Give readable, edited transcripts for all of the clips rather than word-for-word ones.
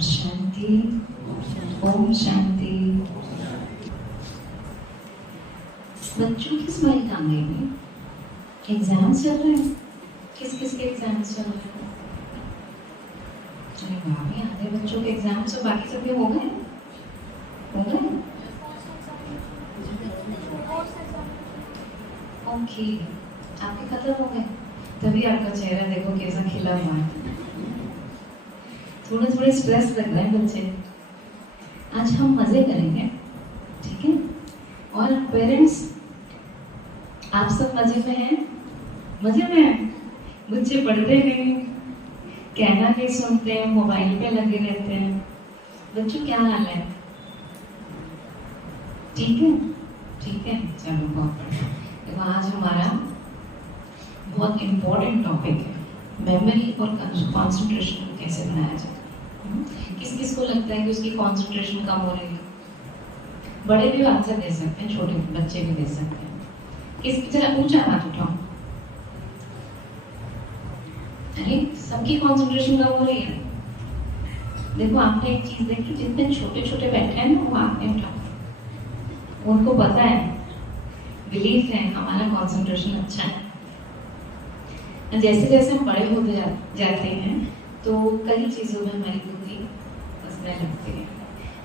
शांति। ओम शांति। बच्चों की स्माइल कहाँ गई? एग्जाम चल रहे हैं। किस किस के एग्जाम चल रहे हैं? अरे वाह, आधे बच्चों के एग्जाम तो बाकी सबके हो गए। ओके, आपके खत्म हो गए, तभी आपका चेहरा देखो कैसा खिला हुआ है। थोड़े थोड़े स्ट्रेस लग रहे हैं बच्चे। आज हम मजे करेंगे, ठीक है? और पेरेंट्स, आप सब मजे में हैं? मजे में हैं? बच्चे पढ़ते नहीं, कहना नहीं सुनते हैं, मोबाइल पे लगे रहते हैं। बच्चों क्या हाल है? ठीक है, ठीक है, चलो बहुत बढ़िया। तो आज हमारा बहुत इम्पोर्टेंट टॉपिक है, मेमोरी और कंसंट्रेशन को कैसे बनाया जाए। किस किस को लगता है कि उसकी कंसंट्रेशन कम हो रही है? बड़े भी आंसर दे सकते हैं, छोटे बच्चे भी दे सकते हैं। किस जरा ऊंचा हाथ उठाओ। अरे सबकी कंसंट्रेशन कम हो रही है। देखो आपने एक चीज देखी, जितने छोटे छोटे बैठे हैं ना वो हाथ नहीं उठाओ। उनको पता है, बिलीफ है हमारा कंसंट्रेशन अच्छा है। जैसे जैसे हम बड़े होते जाते हैं तो कई चीजों में हमारी बुद्धि फंसने लगती है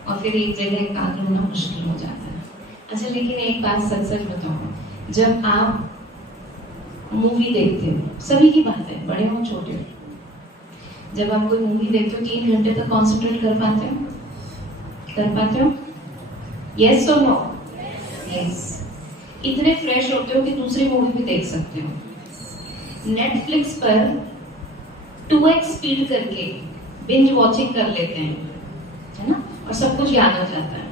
और फिर एक जगह एकाग्र होना मुश्किल हो जाता है। अच्छा, लेकिन एक बात सच सच बताऊं, जब आप मूवी देखते हो, सभी की बात है, बड़े हो छोटे हो, जब आप कोई मूवी देखते हो 3 घंटे तक कॉन्सेंट्रेट कर पाते हो? कर पाते हो? यस और नो? यस। इतने फ्रेश होते हो कि दूसरी मूवी भी देख सकते हो। नेटफ्लिक्स पर 2x स्पीड करके बिंज वॉचिंग कर लेते हैं, है ना? और सब कुछ याद हो जाता है।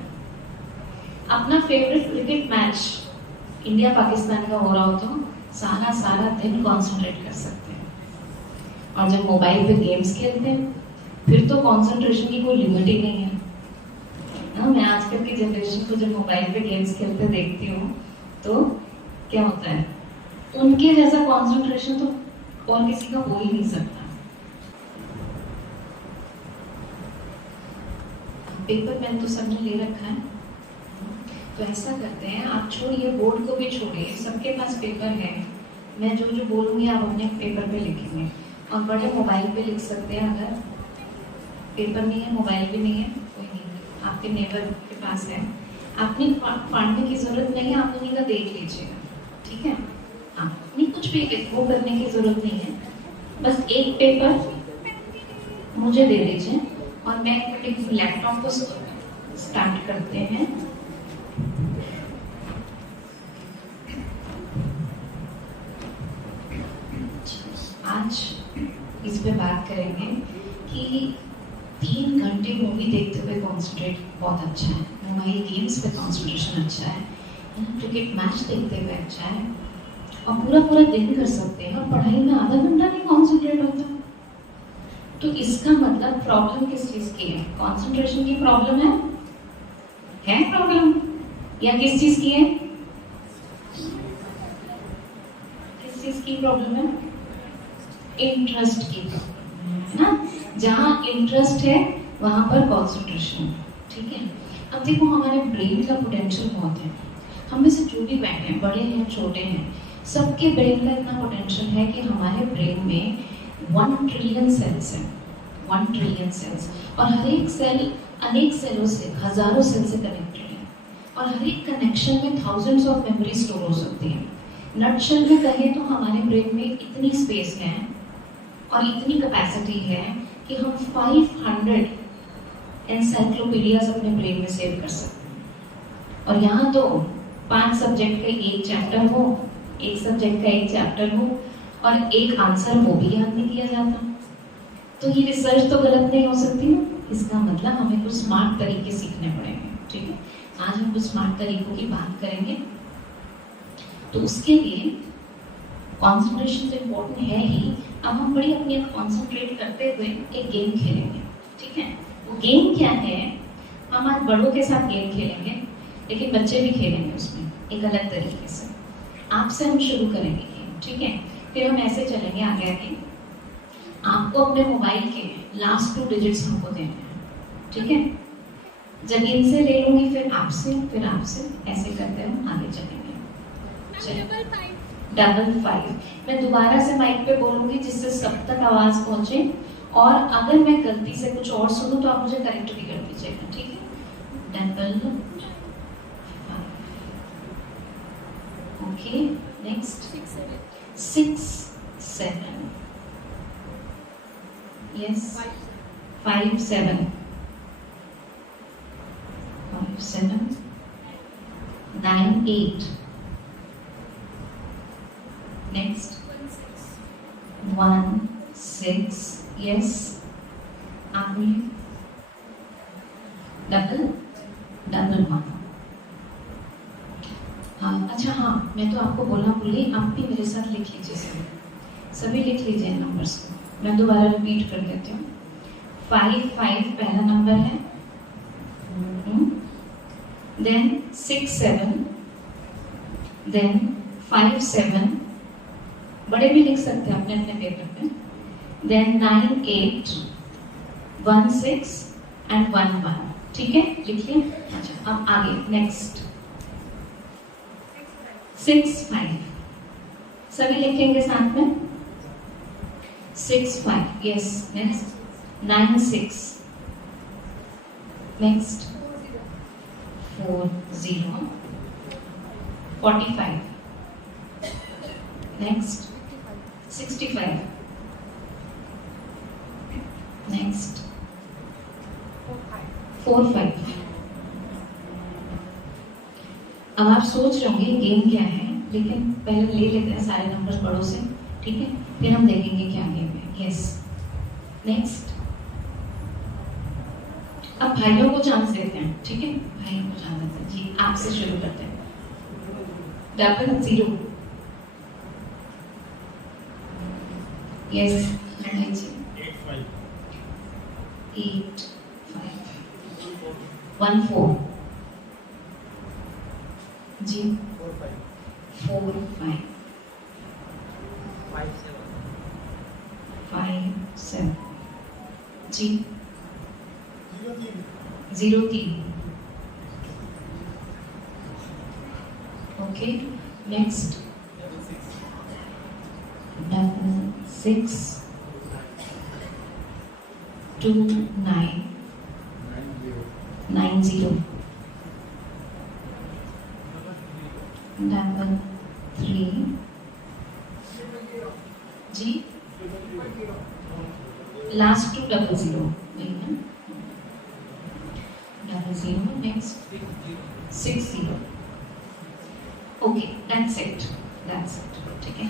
अपना favourite cricket match India Pakistan का हो रहा हो तो सारा सारा दिन कंसंट्रेट कर सकते हैं। और जब मोबाइल पे गेम्स खेलते हैं फिर तो कंसंट्रेशन की कोई लिमिट ही नहीं है ना? मैं आजकल की जनरेशन को जब मोबाइल पे गेम्स खेलते देखती हूँ तो क्या होता है, उनके जैसा कंसंट्रेशन तो और किसी का हो ही नहीं सकता। पेपर पेन तो सबने ले रखा है, तो ऐसा करते हैं, आप छोड़िए, बोर्ड को भी छोड़िए, सबके पास पेपर है। मैं जो जो बोलूंगी आप अपने पेपर पे लिखेंगे और बड़े मोबाइल पे लिख सकते हैं। अगर पेपर नहीं है, मोबाइल भी नहीं है, कोई नहीं, आपके नेबर के पास है, आपने पढ़ने की जरूरत नहीं है, आप उन्हीं का देख लीजिएगा, ठीक है? हाँ, नहीं कुछ भी वो करने की जरूरत नहीं है, बस एक पेपर मुझे दे दीजिए और मैं एक लैपटॉप को स्टार्ट करते हैं। आज इस पे बात करेंगे कि 3 घंटे मूवी देखते हुए कॉन्सेंट्रेट बहुत अच्छा है, मोबाइल गेम्स पे कॉन्सेंट्रेशन अच्छा है, क्रिकेट मैच देखते हुए अच्छा है, और पूरा पूरा दिन कर सकते हैं। और पढ़ाई में आधा घंटा नहीं कॉन्सेंट्रेट होता, तो इसका मतलब प्रॉब्लम किस चीज की है? कंसंट्रेशन की प्रॉब्लम है प्रॉब्लम, या किस चीज की है? किस चीज की प्रॉब्लम है? इंटरेस्ट की प्रॉब्लम है ना? जहां इंटरेस्ट है वहां पर कंसंट्रेशन, ठीक है? अब देखो, हमारे ब्रेन का पोटेंशियल बहुत है। हम में से जो भी बैठे हैं, बड़े हैं छोटे हैं, सबके ब्रेन का इतना पोटेंशियल है कि हमारे ब्रेन में 1 ट्रिलियन सेल्स है। 1 ट्रिलियन सेल्स, और हर एक सेल अनेक सेलों से, हजारों सेल से कनेक्टेड है, और हर एक कनेक्शन में थाउजेंड्स ऑफ मेमोरी स्टोर हो सकती है। नटशेल में कहें तो हमारे ब्रेन में इतनी स्पेस है और इतनी कैपेसिटी है कि हम 500 एनसाइक्लोपीडियाज अपने ब्रेन में सेव कर सकते हैं। और यहाँ तो 5 सब्जेक्ट का एक चैप्टर हो, एक सब्जेक्ट का एक चैप्टर हो, और एक आंसर वो भी याद नहीं किया जाता। तो ये रिसर्च तो गलत नहीं हो सकती ना? इसका मतलब हमें कुछ स्मार्ट तरीके सीखने पड़ेंगे, ठीक है? आज हम कुछ स्मार्ट तरीकों की बात करेंगे। तो उसके लिए कंसंट्रेशन तो इम्पोर्टेंट है ही। अब हम बड़ी अपनी कंसंट्रेट करते हुए एक गेम खेलेंगे, ठीक है? वो गेम क्या है? हम आज बड़ों के साथ गेम खेलेंगे, लेकिन बच्चे भी खेलेंगे उसमें एक अलग तरीके से। आपसे हम शुरू करेंगे गेम, ठीक है? फिर हम ऐसे चलेंगे आगे आगे। आपको अपने मोबाइल के लास्ट 2 डिजिट्स हमको देने हैं, ठीक है, जब इनसे ले लूंगी फिर आपसे, ऐसे करते हम आगे चलेंगे। डबल 5 मैं दोबारा से माइक पे बोलूंगी जिससे सब तक आवाज पहुंचे, और अगर मैं गलती से कुछ और सुनूं तो आप मुझे करेक्ट भी कर दीजिएगा, ठीक है। Double 5, okay. Next 6 7, yes 5 7 5 7 9 8, next 1 6, yes आप बोलिए। डबल 1। अच्छा हाँ, मैं तो आपको बोलना भूली, आप भी मेरे साथ लिख लीजिए, सभी लिख लीजिए नंबर्स को। मैं दोबारा रिपीट कर देती हूँ। 5 5 पहला नंबर है, देन 6 7, देन 5 7, बड़े भी लिख सकते हैं अपने अपने पेपर पे, देन 9 8 1 6 एंड 1 1, ठीक है, लिखिए। अच्छा अब आगे नेक्स्ट 6 5, सभी लिखेंगे साथ में। 6 5, yes, next 9 6, next 4 0 45, next 65, next 4 5। अब आप सोच रहे होंगे गेम क्या है, लेकिन पहले ले लेते हैं सारे नंबर बड़ों से, ठीक है, फिर हम देखेंगे क्या गेम है। यस, नेक्स्ट अब भाइयों को चांस देते हैं, ठीक है, भाइयों को चांस देते हैं जी। आपसे शुरू करते हैं। डबल 0, यस, 8 5 1 4 जी, 4 5 5 7 जी, 0 3, ओके। नेक्स्ट डबल 6 2 9 9 0, डबल 3 जी, last 2 double 0, double 0, next 6 0, okay, that's it, ठीक है।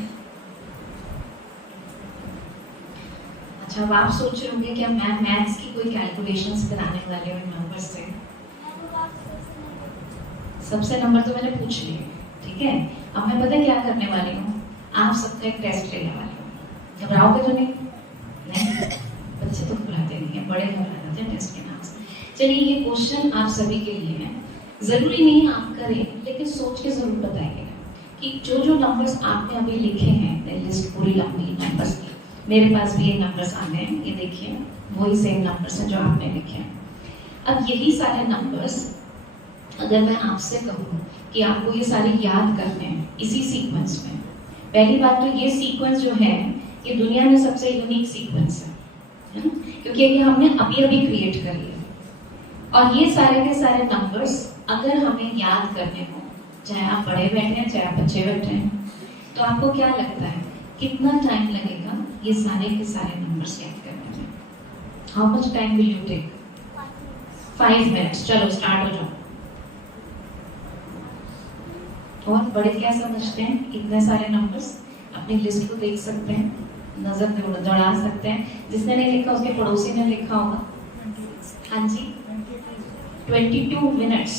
अच्छा अब आप सोच रहे होंगे क्या मैं मैथ्स की कोई कैलकुलेशंस कराने वाले हूँ नंबर से। सबसे नंबर तो मैंने पूछ लिए, ठीक है। अब मैं पता क्या करने वाली हूँ, आप सबका एक टेस्ट लेने वाली हूँ। घबराओगे तो नहीं? बच्चे तो घबराते नहीं है, बड़े घबरा जाते हैं टेस्ट के नाम से। चलिए ये क्वेश्चन आप सभी के लिए है, जरूरी नहीं आप करें, लेकिन सोच के जरूर बताइएगा कि जो जो नंबर्स आपने अभी लिखे हैं, लिस्ट पूरी लंबी नंबर्स की, मेरे पास भी ये नंबर्स आ गए हैं, ये देखिए वही सेम नंबर्स हैं जो आपने लिखे हैं। अब यही सारे नंबर्स अगर मैं आपसे कहूँ कि आपको ये सारे याद करने हैं इसी सीक्वेंस में, पहली बात तो ये सीक्वेंस जो है ये दुनिया में सबसे यूनिक सीक्वेंस है ना, क्योंकि ये हमने अभी अभी क्रिएट करी है। और ये सारे के सारे नंबर्स अगर हमें याद करने हो, चाहे आप बड़े बैठे हैं चाहे आप बच्चे बैठे हैं, तो आपको क्या लगता है कितना टाइम लगेगा ये सारे के सारे नंबर्स याद करने में? How much time will you take? 5 minutes. चलो स्टार्ट हो जाओ। और बड़े क्या समझते हैं, इतने सारे नंबर्स अपनी लिस्ट को देख सकते हैं, नजर दौड़ा सकते हैं। जिसने नहीं लिखा उसके पड़ोसी ने लिखा होगा। हाँ जी, 22 मिनट्स।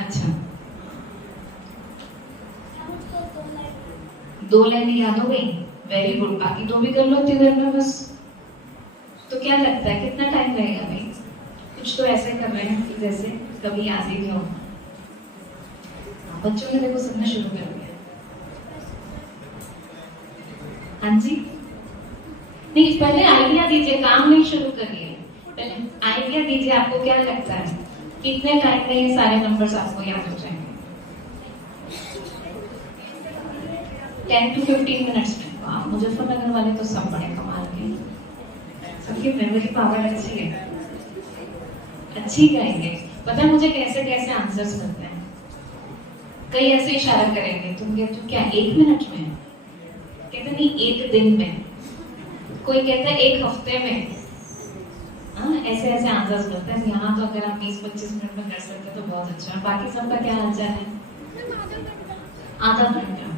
अच्छा, 2 लाइनें याद हो गई, वेरी गुड। बाकी 2 भी कर लो इतनी देर में बस। तो क्या लगता है कितना टाइम लगेगा भाई? कुछ तो ऐसे कर रहे हैं जैसे कभी याद ही नहीं हो। बच्चों ने देखो सुनना शुरू कर दिया। हाँ जी, नहीं, पहले आइडिया दीजिए, काम नहीं शुरू करिए, पहले आइडिया दीजिए। आपको क्या लगता है कितने टाइम में ये सारे नंबर्स आपको याद हो जाएंगे? 10 to 15 मिनट्स में। वाह, मुजफ्फरनगर वाले तो सब बड़े कमाल के, सबकी मेमोरी पावर अच्छी है, अच्छी कहेंगे। पता है मुझे कैसे कैसे आंसर्स मिलते हैं? कई ऐसे इशारा करेंगे, तुम कहते हो क्या 1 मिनट में? कहते नहीं 1 दिन में, कोई कहता है 1 हफ्ते में। हाँ, ऐसे ऐसे आंसर्स मिलते हैं। यहाँ तो अगर आप 20-25 मिनट में कर सकते तो बहुत अच्छा है। बाकी सबका क्या हालचाल है? आधा घंटा।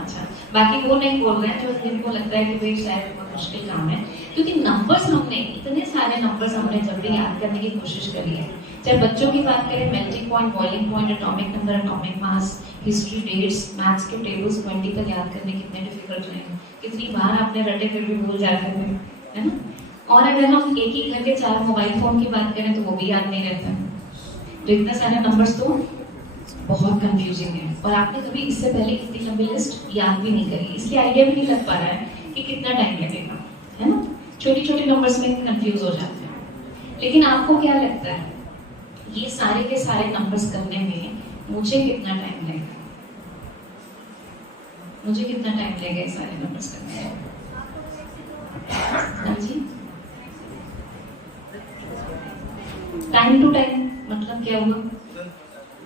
अच्छा, बाकी वो नहीं बोल रहे हैं जो जिनको लगता है कि भाई शायद बहुत मुश्किल काम है, क्योंकि नंबर्स हमने इतने सारे नंबर्स हमने जब भी याद करने की कोशिश करी है, चाहे बच्चों की बात करें, melting point, boiling point, atomic number, atomic mass, history, dates, maths के टेबल्स 20 तक याद करने कितने डिफिकल्ट हैं, कितनी बार आपने रटे फिर भी भूल जाते थे, है ना? और अगर हम एक ही घर के 4 मोबाइल फोन की बात करें तो वो भी याद नहीं रहता। तो इतने सारे नंबर्स तो बहुत कंफ्यूजिंग है, और आपने कभी इससे पहले इतनी लंबी लिस्ट याद भी नहीं करी, इसलिए आइडिया भी नहीं लग पा रहा है कि कितना टाइम लगेगा, है ना? छोटी छोटी नंबर्स में कंफ्यूज हो जाते हैं। लेकिन आपको क्या लगता है ये सारे के सारे नंबर्स करने में मुझे कितना टाइम लगेगा? मुझे कितना टाइम लगेगा ये सारे नंबर्स करने में? हाँ जी, टाइम टू टाइम मतलब क्या हुआ?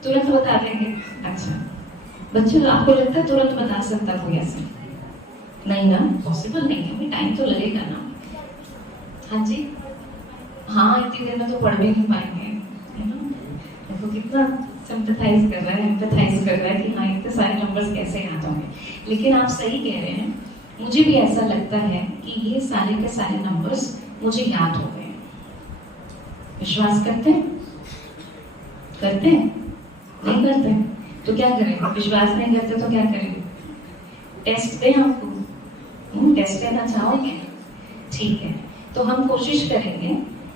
तुरंत बता देंगे? अच्छा बच्चों, आपको लगता है तुरंत बता सकता कोई ऐसे? नहीं ना, पॉसिबल नहीं है, टाइम तो लगेगा ना। हाँ जी, हाँ, इतनी देर में तो पढ़ भी नहीं पाएंगे, है ना? देखो कितना सिंपैथाइज कर रहा है, एम्पैथाइज कर रहा है कि हाँ इतने सारे नंबर्स कैसे याद होंगे। लेकिन आप सही कह रहे हैं, मुझे भी ऐसा लगता है कि ये सारे के सारे नंबर्स मुझे याद हो गए। विश्वास करते हैं? करते हैं? नहीं करते तो क्या करें? विश्वास नहीं करते तो क्या करें? टेस्ट दें आपको? टेस्ट लेना चाहोगे? ठीक है, तो हम कोशिश करेंगे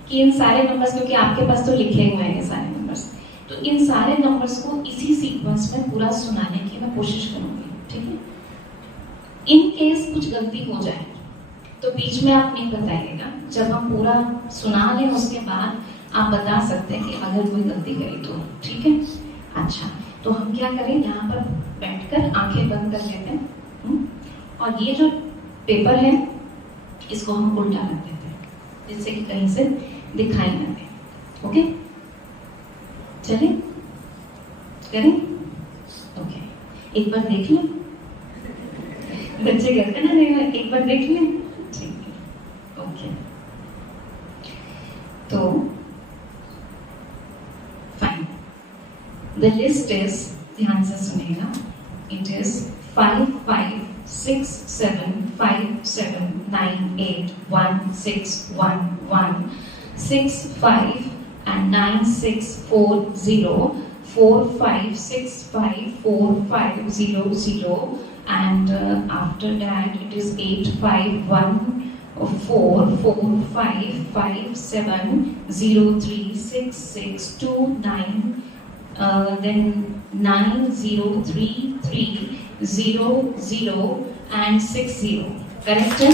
कि इन सारे नंबर्स, क्योंकि आपके पास तो लिखे हुए हैं ये सारे नंबर्स, तो इन सारे नंबर्स को इसी सीक्वेंस में पूरा सुनाने की मैं कोशिश करूंगी, ठीक है? इन केस कुछ गलती हो जाए तो बीच में आप नहीं बताइएगा, जब हम पूरा सुना लें उसके बाद आप बता सकते हैं कि अगर कोई गलती करी तो, ठीक है? अच्छा, तो हम क्या करें, यहाँ पर बैठकर आंखें बंद कर लेते हैं, और ये जो पेपर है इसको हम उल्टा रख देते हैं, जिससे कि कहीं से दिखाई न दे। ओके, चले करें? ओके, एक बार देख लें, बच्चे कहते ना नहीं, एक बार देख लें, ठीक है? ओके, तो फाइन, द लिस्ट इज, ध्यान से सुनिएगा, it is 5 5 6 7 5 7 9 8 1 6 1 1 6 5 and 9 6 4 0 4 5 6 5 4 5 0 0 and after that it is 8 5 1 4 4 5 5 7 0 3 6 6 2 9 then 9 0 3 3 0 0 and 6 0, correct है?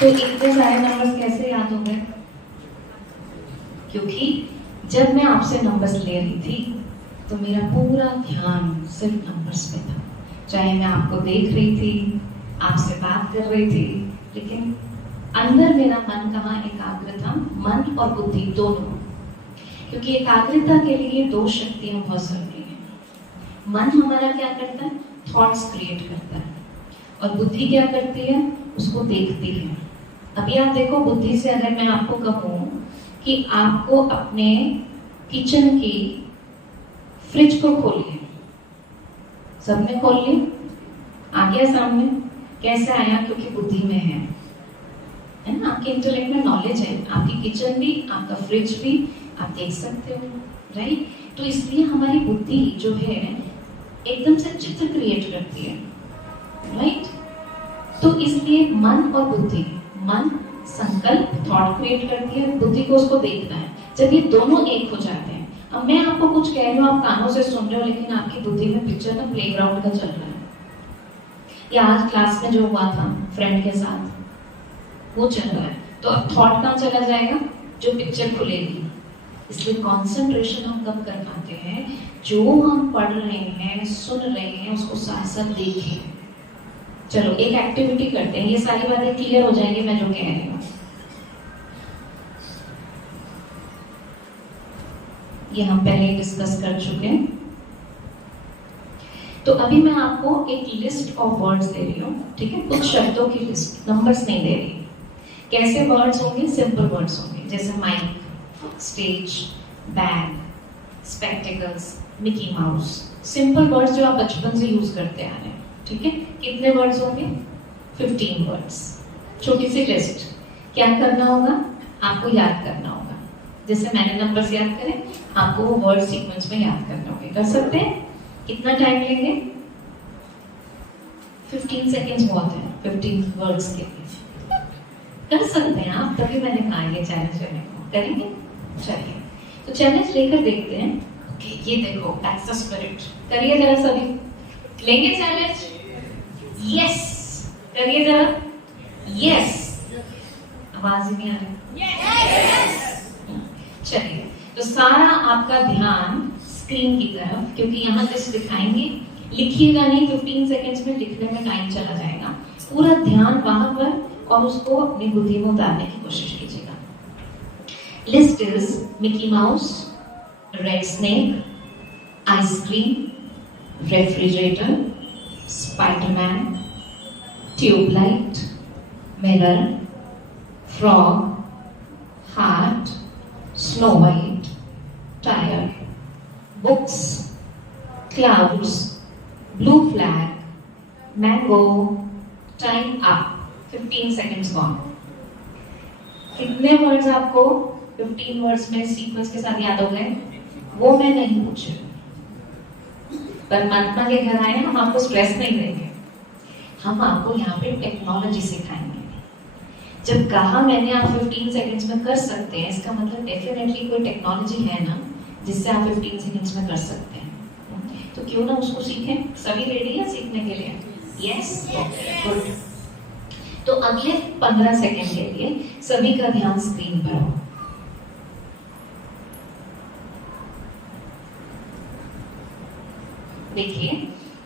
तो इतने सारे नंबर्स कैसे याद हो गए? क्योंकि जब मैं आपसे नंबर्स ले रही थी तो मेरा पूरा ध्यान सिर्फ नंबर्स पे था, चाहे मैं आपको देख रही थी, आपसे बात कर रही थी, लेकिन अंदर मेरा मन कहाँ एकाग्र था? मन और बुद्धि दोनों, क्योंकि एकाग्रता के लिए 2 शक्तियां बहुत जरूरी हैं। मन हमारा क्या करता है? थॉट्स क्रिएट करता है, और बुद्धि क्या करती है? उसको देखती है। अभी आप देखो, बुद्धि से अगर मैं आपको कहूँ कि आपको अपने किचन की फ्रिज को खोलिए, सबने खोल लिया, आ गया सामने, कैसे आया? क्योंकि बुद्धि में है ना? आपके इंटेलेक्ट में नॉलेज है, आपकी किचन भी, आपका फ्रिज भी आप देख सकते हो, राइट? तो इसलिए हमारी बुद्धि जो है एकदम से चित्र क्रिएट करती है, राइट? तो इसलिए मन और बुद्धि, मन संकल्प थॉट क्रिएट करती है, बुद्धि को उसको देखना है। जब ये दोनों एक हो जाते हैं, अब मैं आपको कुछ कह रही हूँ, आप कानों से सुन रहे हो, लेकिन आपकी बुद्धि में पिक्चर ना प्लेग्राउंड का चल रहा है, या आज क्लास में जो हुआ था फ्रेंड के साथ वो चल रहा है, तो अब थॉट कहाँ चला जाएगा? जो पिक्चर खुलेगी। इसलिए कंसंट्रेशन हम कब कर पाते हैं? जो हम पढ़ रहे हैं, सुन रहे हैं, उसको साथ साथ देखें। चलो एक एक्टिविटी करते हैं, ये सारी बातें क्लियर हो जाएंगी मैं जो कह रही हूँ। ये हम पहले डिस्कस कर चुके हैं। तो अभी मैं आपको एक लिस्ट ऑफ वर्ड्स दे रही हूँ, ठीक है? कुछ शब्दों की लिस्ट, नंबर्स नहीं दे रही। कैसे वर्ड्स होंगे? सिंपल वर्ड्स होंगे, जैसे mic, stage, bag, spectacles, Mickey Mouse. Simple words जो आप बचपन से यूज करते आ रहे हैं, ठीक है? कितने वर्ड्स होंगे? 15 वर्ड्स। छोटी सी लिस्ट। क्या करना होगा? आपको याद करना होगा। जैसे मैंने नंबर्स याद करें, आपको वो वर्ड सीक्वेंस में याद करना होगा। कर सकते हैं? कितना टाइम लेंगे? 15 सेकेंड्स बहुत है 15 वर्ड्स के लिए। कर सकते हैं आप, तभी मैंने कहा ये चैलेंज करने को। करेंगे? चलिए, तो चैलेंज लेकर देखते हैं। ओके, ये देखो, दैट्स द स्पिरिट। करिए जरा सभी। लेंगे चैलेंज? यस। करिए जरा। यस। आवाज ही नहीं आ रही। यस। चलिए, तो सारा आपका ध्यान स्क्रीन की तरफ, क्योंकि यहाँ लिस्ट दिखाएंगे, लिखिएगा नहीं, 15 सेकेंड्स में लिखने में टाइम चला जाएगा। पूरा ध्यान वहां पर और उसको अपनी बुद्धि में उतारने की कोशिश कीजिएगा। List is Mickey Mouse, red snake, ice cream, refrigerator, Spiderman, tubelight, mirror, frog, heart, Snow White, tyre, books, clouds, blue flag, mango, time up, 15 seconds gone. कितने वर्ड्स आपको 15 वर्ड्स में सीक्वेंस के साथ याद हो गए? वो मैं नहीं पूछ रही। परमात्मा के घर आए, हम आपको स्ट्रेस नहीं देंगे, हम आपको यहाँ पे टेक्नोलॉजी सिखाएंगे। जब कहा मैंने आप 15 सेकेंड्स में कर सकते हैं, इसका मतलब डेफिनेटली कोई टेक्नोलॉजी है ना जिससे आप 15 सेकेंड्स में कर सकते हैं। तो क्यों ना उसको सीखें? सभी रेडी है सीखने के लिए? Yes, good. तो अगले 15 सेकेंड के लिए सभी का ध्यान स्क्रीन पर हो। देखिए,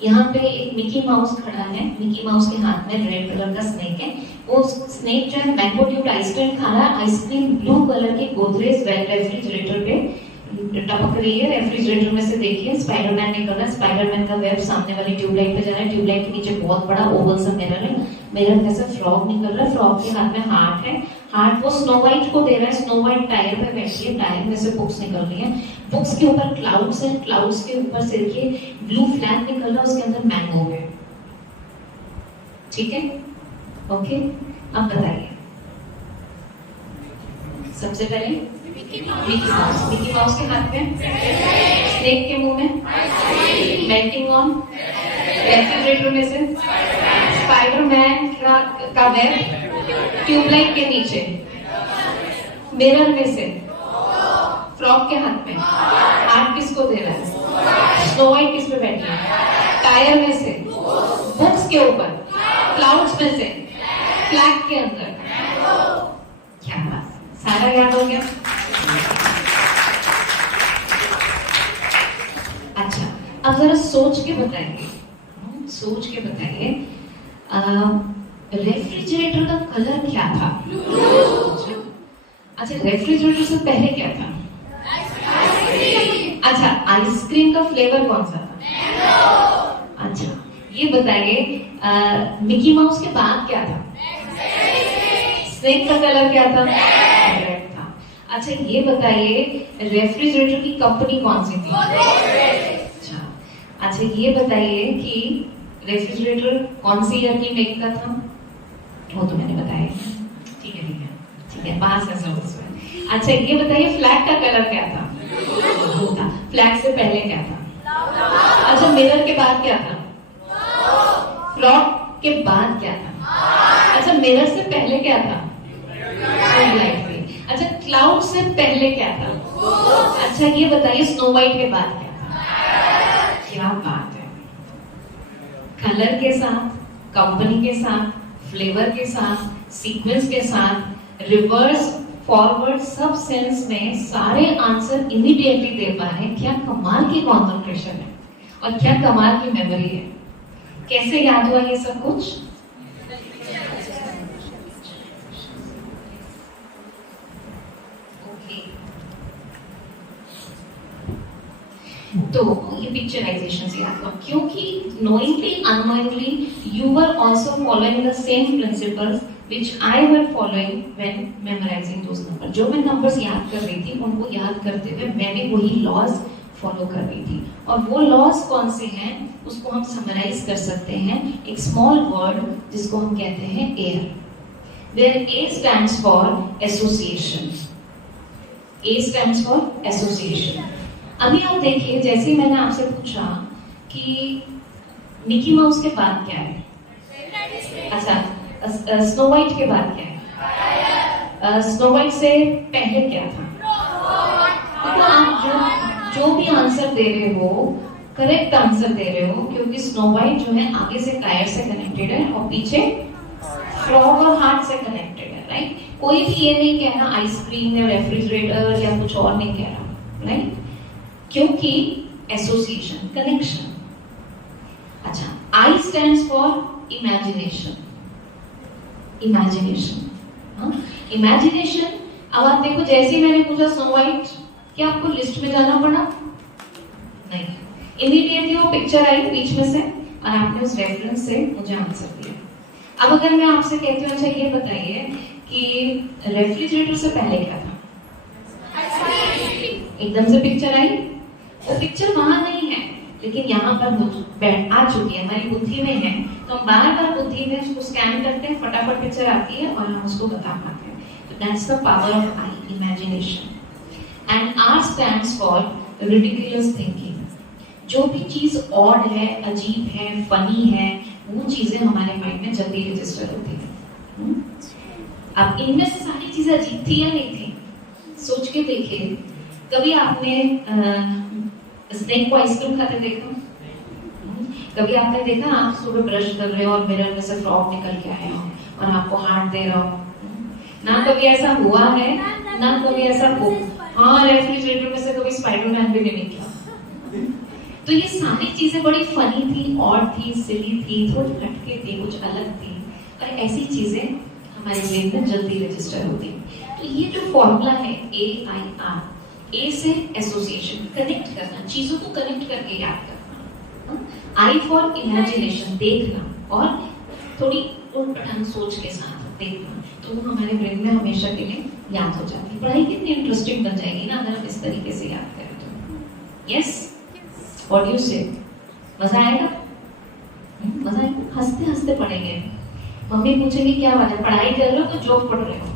यहाँ पे एक मिकी माउस खड़ा है। मिकी माउस के हाथ में रेड कलर का स्नेक है। वो स्नेक जो है मैंगो ड्यूड आइसक्रीम खा रहा है। आइसक्रीम ब्लू कलर के गोदरेज रेफ्रिजरेटर पे टपक रही है। रेफ्रिजरेटर में से देखिए स्पाइडरमैन निकल रहा है। स्पाइडरमैन का वेब सामने वाली ट्यूबलाइट पे जा रहा है। ट्यूबलाइट के नीचे बहुत बड़ा ओवल सा मिरर है। मिरर में से फ्रॉग निकल रहा है। फ्रॉग के हाथ में हार्ट है। हार्ट वो स्नो वाइट को दे रहा है। स्नो वाइट टायर पे बैठी है। टायर में से बुक्स निकल रही है। बुक्स के ऊपर क्लाउड्स है। क्लाउड्स के ऊपर से देखिए ब्लू फ्लैग निकल रहा है, उसके अंदर मैंगो है। ठीक है, ओके। अब बताइए, सबसे पहले मिकी माउस। मिकी माउस के हाथ में, स्नेक के मुंह में, मेल्टिंग ऑन, रेफ्रिजरेटर में से स्पाइडरमैन का वेब, ट्यूबलाइट के नीचे, मिरर में से, फ्रॉग के हाथ में, हार्ट किसको दे रहा है, स्नो वाइट किस पे बैठी है, टायर में से, बुक्स के ऊपर, क्लाउड्स में से, फ्लैग के अंदर। क्या बात, सारा याद हो गया? अच्छा, अब जरा सोच के बताइए, सोच के बताइए, रेफ्रिजरेटर का कलर क्या था? अच्छा, रेफ्रिजरेटर से पहले क्या था? अच्छा, आइसक्रीम का फ्लेवर कौन सा था? अच्छा, ये बताइए, मिकी माउस के बाद क्या था? स्नेक का कलर क्या था? रेड था। अच्छा, ये बताइए, रेफ्रिजरेटर की कंपनी कौन सी थी? अच्छा, ये बताइए कि रेफ्रिजरेटर कौन सी ईयर की मेक का था? वो तो मैंने बताया। ठीक है, ठीक है, ठीक है, पास है सब उसमें। अच्छा, ये बताइए, फ्लैग का कलर क्या था? ब्लू था। फ्लैग से पहले क्या था? अच्छा, मिरर के बाद क्या था? फ्रॉग के बाद क्या था? अच्छा, मिरर से पहले क्या था? ट्यूबलाइट थी। अच्छा, क्लाउड से पहले क्या था? अच्छा, ये बताइए, स्नो वाइट के बाद क्या था? क्या बात है, कलर के साथ कंपनी के साथ, फ्लेवर के साथ, सीक्वेंस के साथ, रिवर्स फॉरवर्ड सब सेंस में सारे आंसर इमीडिएटली दे पा रहे हैं। क्या कमाल की कॉन्सेंट्रेशन है और क्या कमाल की मेमोरी है। कैसे याद हुआ ये सब कुछ? तो ये पिक्चराइजेशन से याद हुआ क्योंकि knowingly unknowingly you were also following the same principles which I were following when memorizing those numbers। जो मैं नंबर्स याद कर रही थी उनको याद करते हुए मैं भी वही लॉज फॉलो कर रही थी। और वो लॉज कौन से हैं उसको हम समराइज कर सकते हैं एक स्मॉल वर्ड जिसको हम कहते हैं air. Where A stands for association। A stands for association। अभी आप देखिए, जैसे मैंने आपसे पूछा कि मिकी माउस के बाद क्या है, अच्छा स्नो वाइट के बाद क्या है, स्नो वाइट से पहले क्या था। तो आप जो भी आंसर दे रहे हो करेक्ट आंसर दे रहे हो, क्योंकि स्नो वाइट जो है आगे से कायर से कनेक्टेड है और पीछे फ्रॉग और हार्ट से कनेक्टेड है, राइट। कोई भी ये नहीं कह रहा आइसक्रीम या रेफ्रिजरेटर या कुछ और नहीं कह रहा, राइट, क्योंकि एसोसिएशन, कनेक्शन। अच्छा, आई stands for imagination. Imagination, imagination. अब आप देखो, जैसे ही मैंने पूछा स्नो वाइट, क्या आपको लिस्ट में जाना पड़ा? नहीं, इमीडिएटली वो पिक्चर आई बीच में से और आपने उस रेफरेंस से मुझे आंसर दिया। अब अगर मैं आपसे कहती हूँ, अच्छा ये बताइए कि रेफ्रिजरेटर से पहले क्या था? एकदम से पिक्चर आई, वो पिक्चर वहां नहीं है लेकिन यहाँ पर आ चुकी है, हमारी बुद्धि में है, तो हम बार बार बुद्धि में उसको स्कैन करते हैं, फटाफट पिक्चर आती है और हम उसको बता पाते हैं। तो that's the power of I, imagination. And R stands for ridiculous thinking. जो भी चीज ऑड है, अजीब है, फनी है, वो चीजें हमारे माइंड में जल्दी रजिस्टर होती है। अब इनमें से सारी चीजें अजीब थी या नहीं थी? सोच के देखिए, कभी आपने स्नेक को आइसक्रीम खाते देखा? कभी आपने देखा आप सुबह ब्रश कर रहे हो और मिरर में से फ्रॉग निकल के आया हो और आपको हार्ट दे रहा हो? ना कभी ऐसा हुआ है, ना कभी ऐसा हो। हाँ, रेफ्रिजरेटर में से कभी स्पाइडरमैन भी नहीं निकला। तो ये सारी चीजें बड़ी फनी थी, ऑड थी, सिली थी, थोड़ी हटके थी, कुछ अलग थी, और ऐसी चीजें हमारे ब्रेन में जल्दी रजिस्टर होती है। तो ये जो फॉर्मूला है AIR, ए से एसोसिएशन, कनेक्ट करना, चीजों को कनेक्ट करके याद करना। आई फॉर इमेजिनेशन, देखना, और थोड़ी उलटपटांग सोच के साथ देखना, तो वो हमारे ब्रेन में हमेशा के लिए याद हो जाती है। पढ़ाई कितनी इंटरेस्टिंग बन जाएगी ना अगर हम इस तरीके से याद करें तो। यस, व्हाट डू यू से? मजा आएगा? मजा आएगा? हंसते हंसते पढ़ेंगे। मम्मी पूछेगी क्या बात है, पढ़ाई कर रहे हो तो जोक पढ़ रहे हो?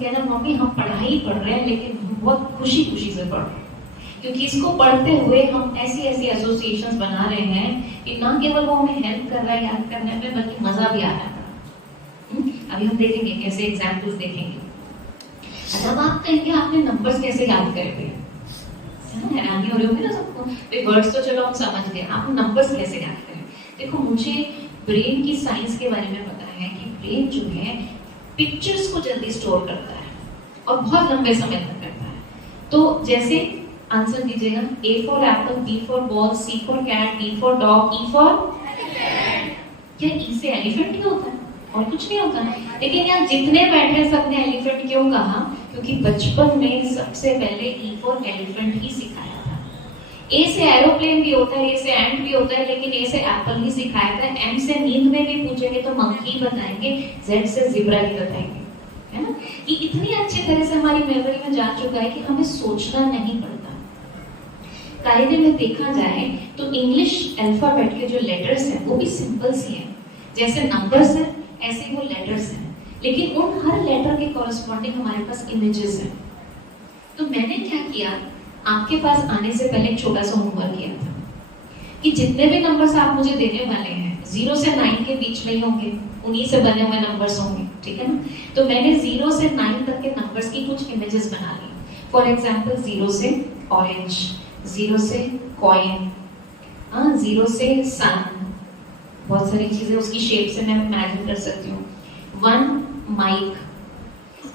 कहना मम्मी हम पढ़ाई पढ़ रहे हैं लेकिन बहुत खुशी खुशी से पढ़ रहे हैं, क्योंकि इसको पढ़ते हुए हम ऐसी ऐसी एसोसिएशंस बना रहे हैं कि ना केवल वो हमें हेल्प कर रहा है याद करने में, बल्कि मजा भी आ रहा है। अभी हम देखेंगे कैसे एग्जाम्पल्स देखेंगे। अच्छा, अब आप कहेंगे आपने नंबर्स कैसे याद करे थे? हैरानी हो रही होगी ना सबको। वर्ड्स तो चलो हम समझ गए, आप नंबर्स कैसे याद करें? देखो, मुझे ब्रेन की साइंस के बारे में पता है कि ब्रेन जो है पिक्चर्स को जल्दी स्टोर करता है और बहुत लंबे समय तक करता है। तो जैसे आंसर दीजिएगा, A for apple, B for ball, C for cat, D for dog, E for क्या? E से एलिफेंट ही होता है और कुछ नहीं होता। लेकिन यहाँ जितने बैठे सबने एलिफेंट क्यों कहा? क्योंकि बचपन में सबसे पहले E फॉर एलिफेंट ही सिखाया था। A से एरोप्लेन भी होता है, A से एंट भी होता है, लेकिन A से एप्पल ही सिखाया था। M से नींद में भी पूछेंगे तो मंकी बताएंगे, Z से ज़ेब्रा ही बताएंगे, है ना। कि इतनी अच्छी तरह से हमारी मेमोरी में जा चुका है कि हमें सोचना नहीं पड़ता। कायदे में देखा जाए तो इंग्लिश अल्फाबेट के जो लेटर्स हैं वो भी सिंपल सी हैं, जैसे नंबर्स हैं ऐसे वो लेटर्स हैं, लेकिन उन हर लेटर के कॉरेस्पॉन्डिंग हमारे पास इमेजेस हैं। तो मैंने क्या किया, आपके पास आने से पहले एक छोटा सा होमवर्क किया था कि जितने भी नंबर्स आप मुझे देने वाले हैं 0 से 9 के बीच में ही होंगे, उन्हीं से बने हुए नंबर्स होंगे, ठीक है ना। तो मैंने 0 से 9 तक के नंबर्स की कुछ इमेजेस बना ली। फॉर एग्जांपल 0 से ऑरेंज, 0 से कॉइन, 0 से सन, बहुत सारी चीजें उसकी शेप से मैं इमेजिन कर सकती हूँ। 1 माइक,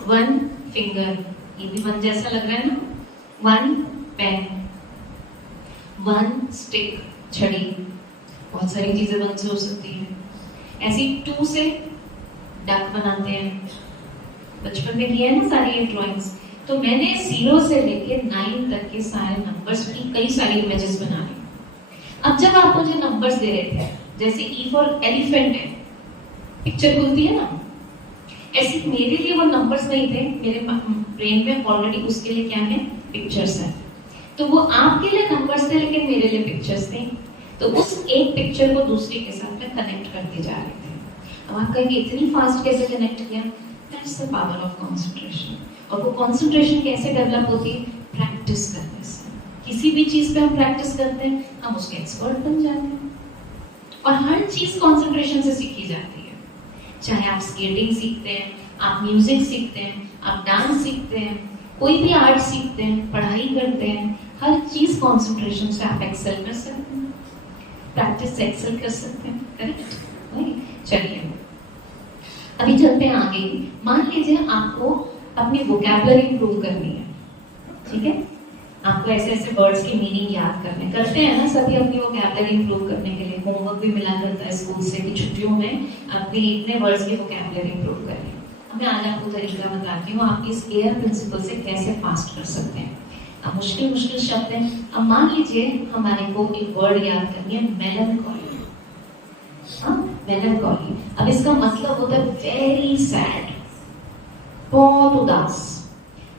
1 फिंगर, ये भी 1 जैसा लग रहा है ना। 1 पेन, 1 स्टिक, छड़ी, बहुत सारी चीजें 1 से हो सकती है। ऐसी 2 से डक बनाते हैं, बचपन में किया है ना सारी ये ड्राइंग्स। तो मैंने 0 से लेके 9 तक के सारे नंबर्स की कई सारी इमेजेस बना ली। अब जब आप मुझे नंबर्स दे रहे थे, जैसे ई फॉर एलिफेंट है, पिक्चर खुलती है ना, ऐसे मेरे लिए वो नंबर्स नहीं थे, मेरे ब्रेन में ऑलरेडी उसके लिए क्या है, पिक्चर्स है। तो वो आपके लिए नंबर्स थे लेकिन मेरे लिए पिक्चर्स थे। तो उस एक पिक्चर को दूसरे के साथ में कनेक्ट करते जा रहे थे। अब आप कहेंगे इतनी फास्ट कैसे कनेक्ट किया? That's the power of concentration. और वो कंसंट्रेशन कैसे डेवलप होती है? प्रैक्टिस करने से। किसी भी चीज पे हम प्रैक्टिस करते हैं, हम उसके एक्सपर्ट बन जाते हैं। और हर चीज कंसंट्रेशन से सीखी जाती है। चाहे आप स्केटिंग सीखते हैं, आप म्यूजिक सीखते हैं, आप डांस सीखते हैं, कोई भी आर्ट सीखते हैं, पढ़ाई करते हैं, हर चीज कंसंट्रेशन से आप एक्सेल कर सकते हैं, प्रैक्टिस से एक्सेल कर सकते हैं। करेक्ट? चलिए अभी चलते हैं आगे। मान लीजिए आपको अपनी वोकैबुलरी इंप्रूव करनी है, ठीक है? आपको ऐसे ऐसे वर्ड्स की मीनिंग याद करते हैं ना सभी अपनी वोकैबुलरी इंप्रूव करने के लिए। होमवर्क भी मिला करता है स्कूल से कि छुट्टियों में अपनी इतने वर्ड्स की वोकैबुलरी इंप्रूव करें। अब मैं आज आपको तरीका बताती हूँ आप इस एयर प्रिंसिपल से कैसे फास्ट कर सकते हैं। अब मुश्किल शब्द है। अब मान लीजिए हमारे को एक वर्ड याद करनी है, मेलनकॉली। मेलनकॉली, अब इसका मतलब होता है वेरी सैड, बहुत उदास।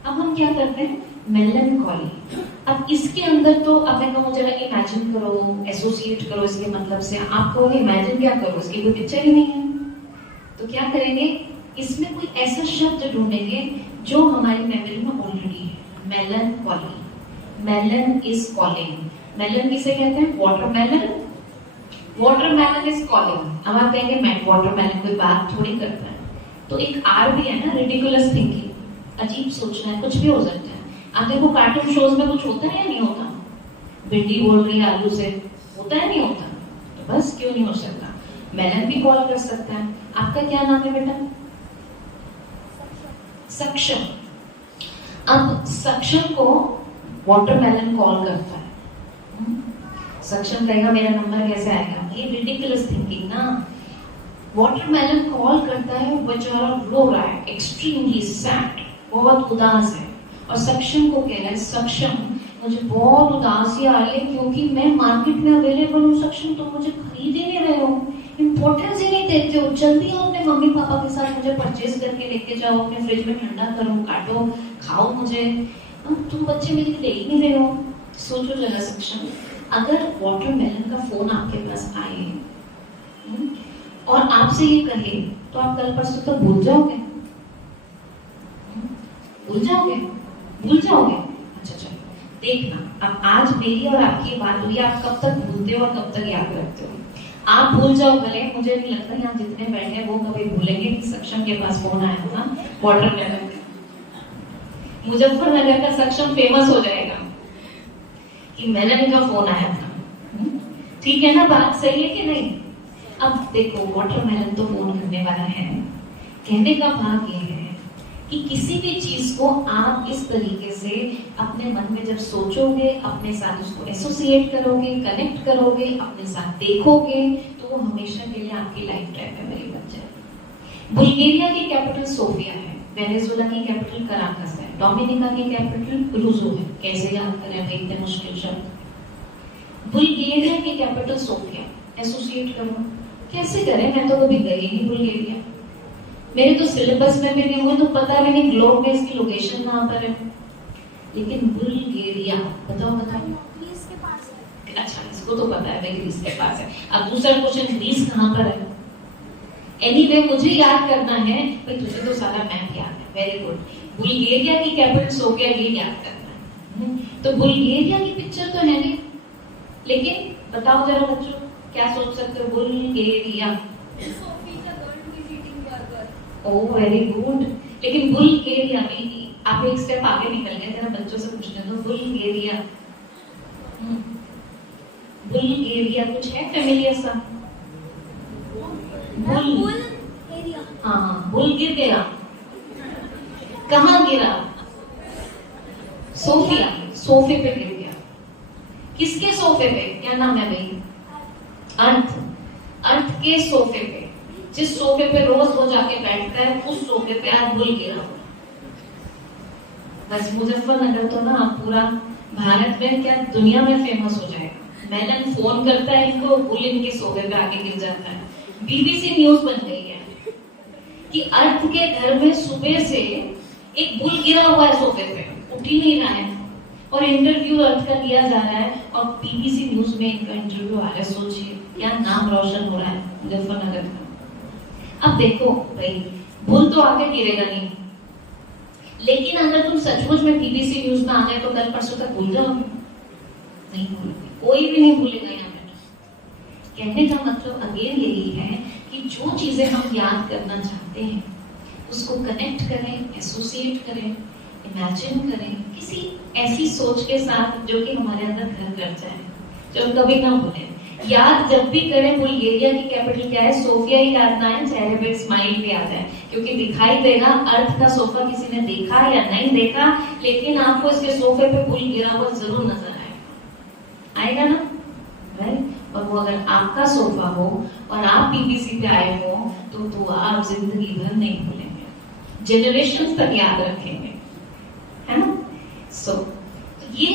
अब हम क्या करते हैं, मेलनकॉली। अब इसके अंदर तो अब मैं कहूँ जरा इमेजिन करो, एसोसिएट करो इसके मतलब से। आप कहोगे इमेजिन क्या करो, इसकी कोई पिक्चर ही नहीं है। तो क्या करेंगे, इसमें कोई ऐसा शब्द ढूंढेंगे जो हमारी मेमोरी में ऑलरेडी है। Melancholy, melon is calling. Melon किसे कहते हैं? वाटरमेलन। Watermelon is calling. अब आप कहेंगे मैं वाटरमेलन कोई बात थोड़ी करता है। तो एक आर भी है ना, रिडिकुलस थिंकिंग, अजीब सोचना है, कुछ भी हो सकता है। आप देखो कार्टून शोज में कुछ होता है या नहीं होता? भिंडी बोल रही है आलू से, होता है नहीं होता? तो बस क्यों नहीं हो सकता? मेलन भी कॉल कर सकता है। आपका क्या नाम है बेटा? सक्षम। अब सक्षम को वाटरमेलन कॉल करता है। सक्षम कहेगा मेरा नंबर कैसे आएगा? ये रिडिकुलस थिंकिंग ना। वाटरमेलन कॉल करता है बेचारा रो रहा है, एक्सट्रीमली सैड, बहुत उदास है। और सक्षम को कह रहा है, सक्षम मुझे बहुत उदासी आ रही है क्योंकि मैं मार्केट में अवेलेबल हूँ। सक्षम तुम मुझे खरीद ही नहीं रहे हो, इंपॉर्टेंस ही नहीं देते हो। जल्दी आओ अपने मम्मी पापा के साथ मुझे परचेज करके लेके जाओ, अपने फ्रिज में ठंडा करो, काटो, खाओ मुझे। तुम बच्चे मेरे लिए ले ही नहीं रहे हो। सोचो जरा सक्षम, अगर वाटरमेलन का फोन आपके पास आए और आपसे ये कहे तो आप कल परसों तक भूल जाओगे? भूल जाओगे? भूल जाओगे? अच्छा चलो देखना, अब आज मेरी और आपकी बात हुई, आप कब तक भूलते हो और कब तक याद रखते हो? आप भूल जाओ भले, मुझे नहीं लगता यहाँ जितने बैठे हैं वो कभी भूलेंगे कि सक्षम के पास फोन आया था वाटरमेलन का। मुजफ्फरनगर का सक्षम फेमस हो जाएगा कि मेलन का फोन आया था। ठीक है ना, बात सही है कि नहीं? अब देखो वाटरमेलन तो फोन करने वाला है। कहने का भाव ये है कि किसी भी चीज को आप इस तरीके से अपने मन में जब सोचोगे, अपने साथ उसको एसोसिएट करोगे, कनेक्ट करोगे, अपने साथ देखोगे, तो वो हमेशा के लिए आपकी लाइफ टाइम मेमोरी बन जाएगी। बुल्गारिया की कैपिटल सोफिया है, वेनेजुएला की कैपिटल कराकस है, डोमिनिका की कैपिटल रुजो है। कैसे याद करें भाई इतने मुश्किल शब्द? बुल्गारिया की कैपिटल सोफिया, एसोसिएट करो। कैसे करें? मैं तो कभी गई नहीं बुल्गारिया, मेरे तो सिलेबस में भी नहीं हुए, तो पता भी नहीं ग्लोब में इसकी लोकेशन कहाँ पर है। लेकिन बुल्गारिया बताओ ग्रीस के पास है। अच्छा इसको तो पता है भाई ग्रीस के पास है। अब दूसरा क्वेश्चन, ग्रीस कहाँ पर है? एनीवे मुझे याद करना है भाई, तुझे तो सारा मैप याद है, वेरी गुड। बुल्गारिया की कैपिटल सोफिया, ये याद करना है। तो बुल्गारिया की पिक्चर तो है नहीं, लेकिन बताओ जरा बच्चों क्या सोच सकते हो? Bulgaria, oh very good. लेकिन बुल्गारिया में आप एक स्टेप आगे निकल गए। जरा बच्चों से पूछने दो, बुल्गारिया, बुल्गारिया कुछ है फेमिलियर सा? Bull area. हाँ, बुल गिर गया। कहाँ गिरा? सोफिया, सोफे पे गिर गया। किसके सोफे पे? क्या नाम है भाई? अर्थ। अर्थ के सोफे पे, जिस सोफे पे रोज वो जाके बैठता है, उस सोफे पे आज बुल गिरा। बस मुजफ्फरनगर तो ना पूरा भारत में क्या दुनिया में फेमस हो जाएगा। मैंने फोन करता है इनको, बुल इनके सोफे पे आके गिर जाता है। बीबीसी न्यूज बन गई है कि अर्थ के घर में सुबह से एक बुल गिरा हुआ है सोफे पे, उठ ही नहीं रहा है, और इंटरव्यू अर्थ का लिया जा रहा है और बीबीसी न्यूज में इनका इंटरव्यू आ रहा है। सोचिए क्या नाम रोशन हो रहा है मुजफ्फरनगर का। अब देखो भाई, बुल तो आगे गिरेगा नहीं, लेकिन अगर तुम सचमुच में बीबीसी न्यूज में आ गए तो कल परसों तक भूल जाओगे? नहीं भूलोगे, कोई भी नहीं भूलेगा। यहाँ पे कहने का मतलब अगेन यही है कि जो चीजें हम याद करना चाहते हैं उसको कनेक्ट करें, एसोसिएट करें, इमेजिन करें किसी ऐसी सोच के साथ जो कि हमारे अंदर घर कर जाए, जो कभी ना भूलें। याद जब भी करें, बुल्गारिया की कैपिटल क्या है? सोफिया ही याद ना आए, चेहरे पे स्माइल भी आ जाए, क्योंकि दिखाई देगा अर्थ का सोफा किसी ने देखा या नहीं देखा, लेकिन आपको इसके सोफे पे बुल गिरा हुआ जरूर नजर आएगा ना, राइट? और वो अगर आपका सोफा हो और आप बीबीसी पे आए हो तो आप जिंदगी भर नहीं भूलेंगे, जनरेशन तक याद रखेंगे, है ना? तो ये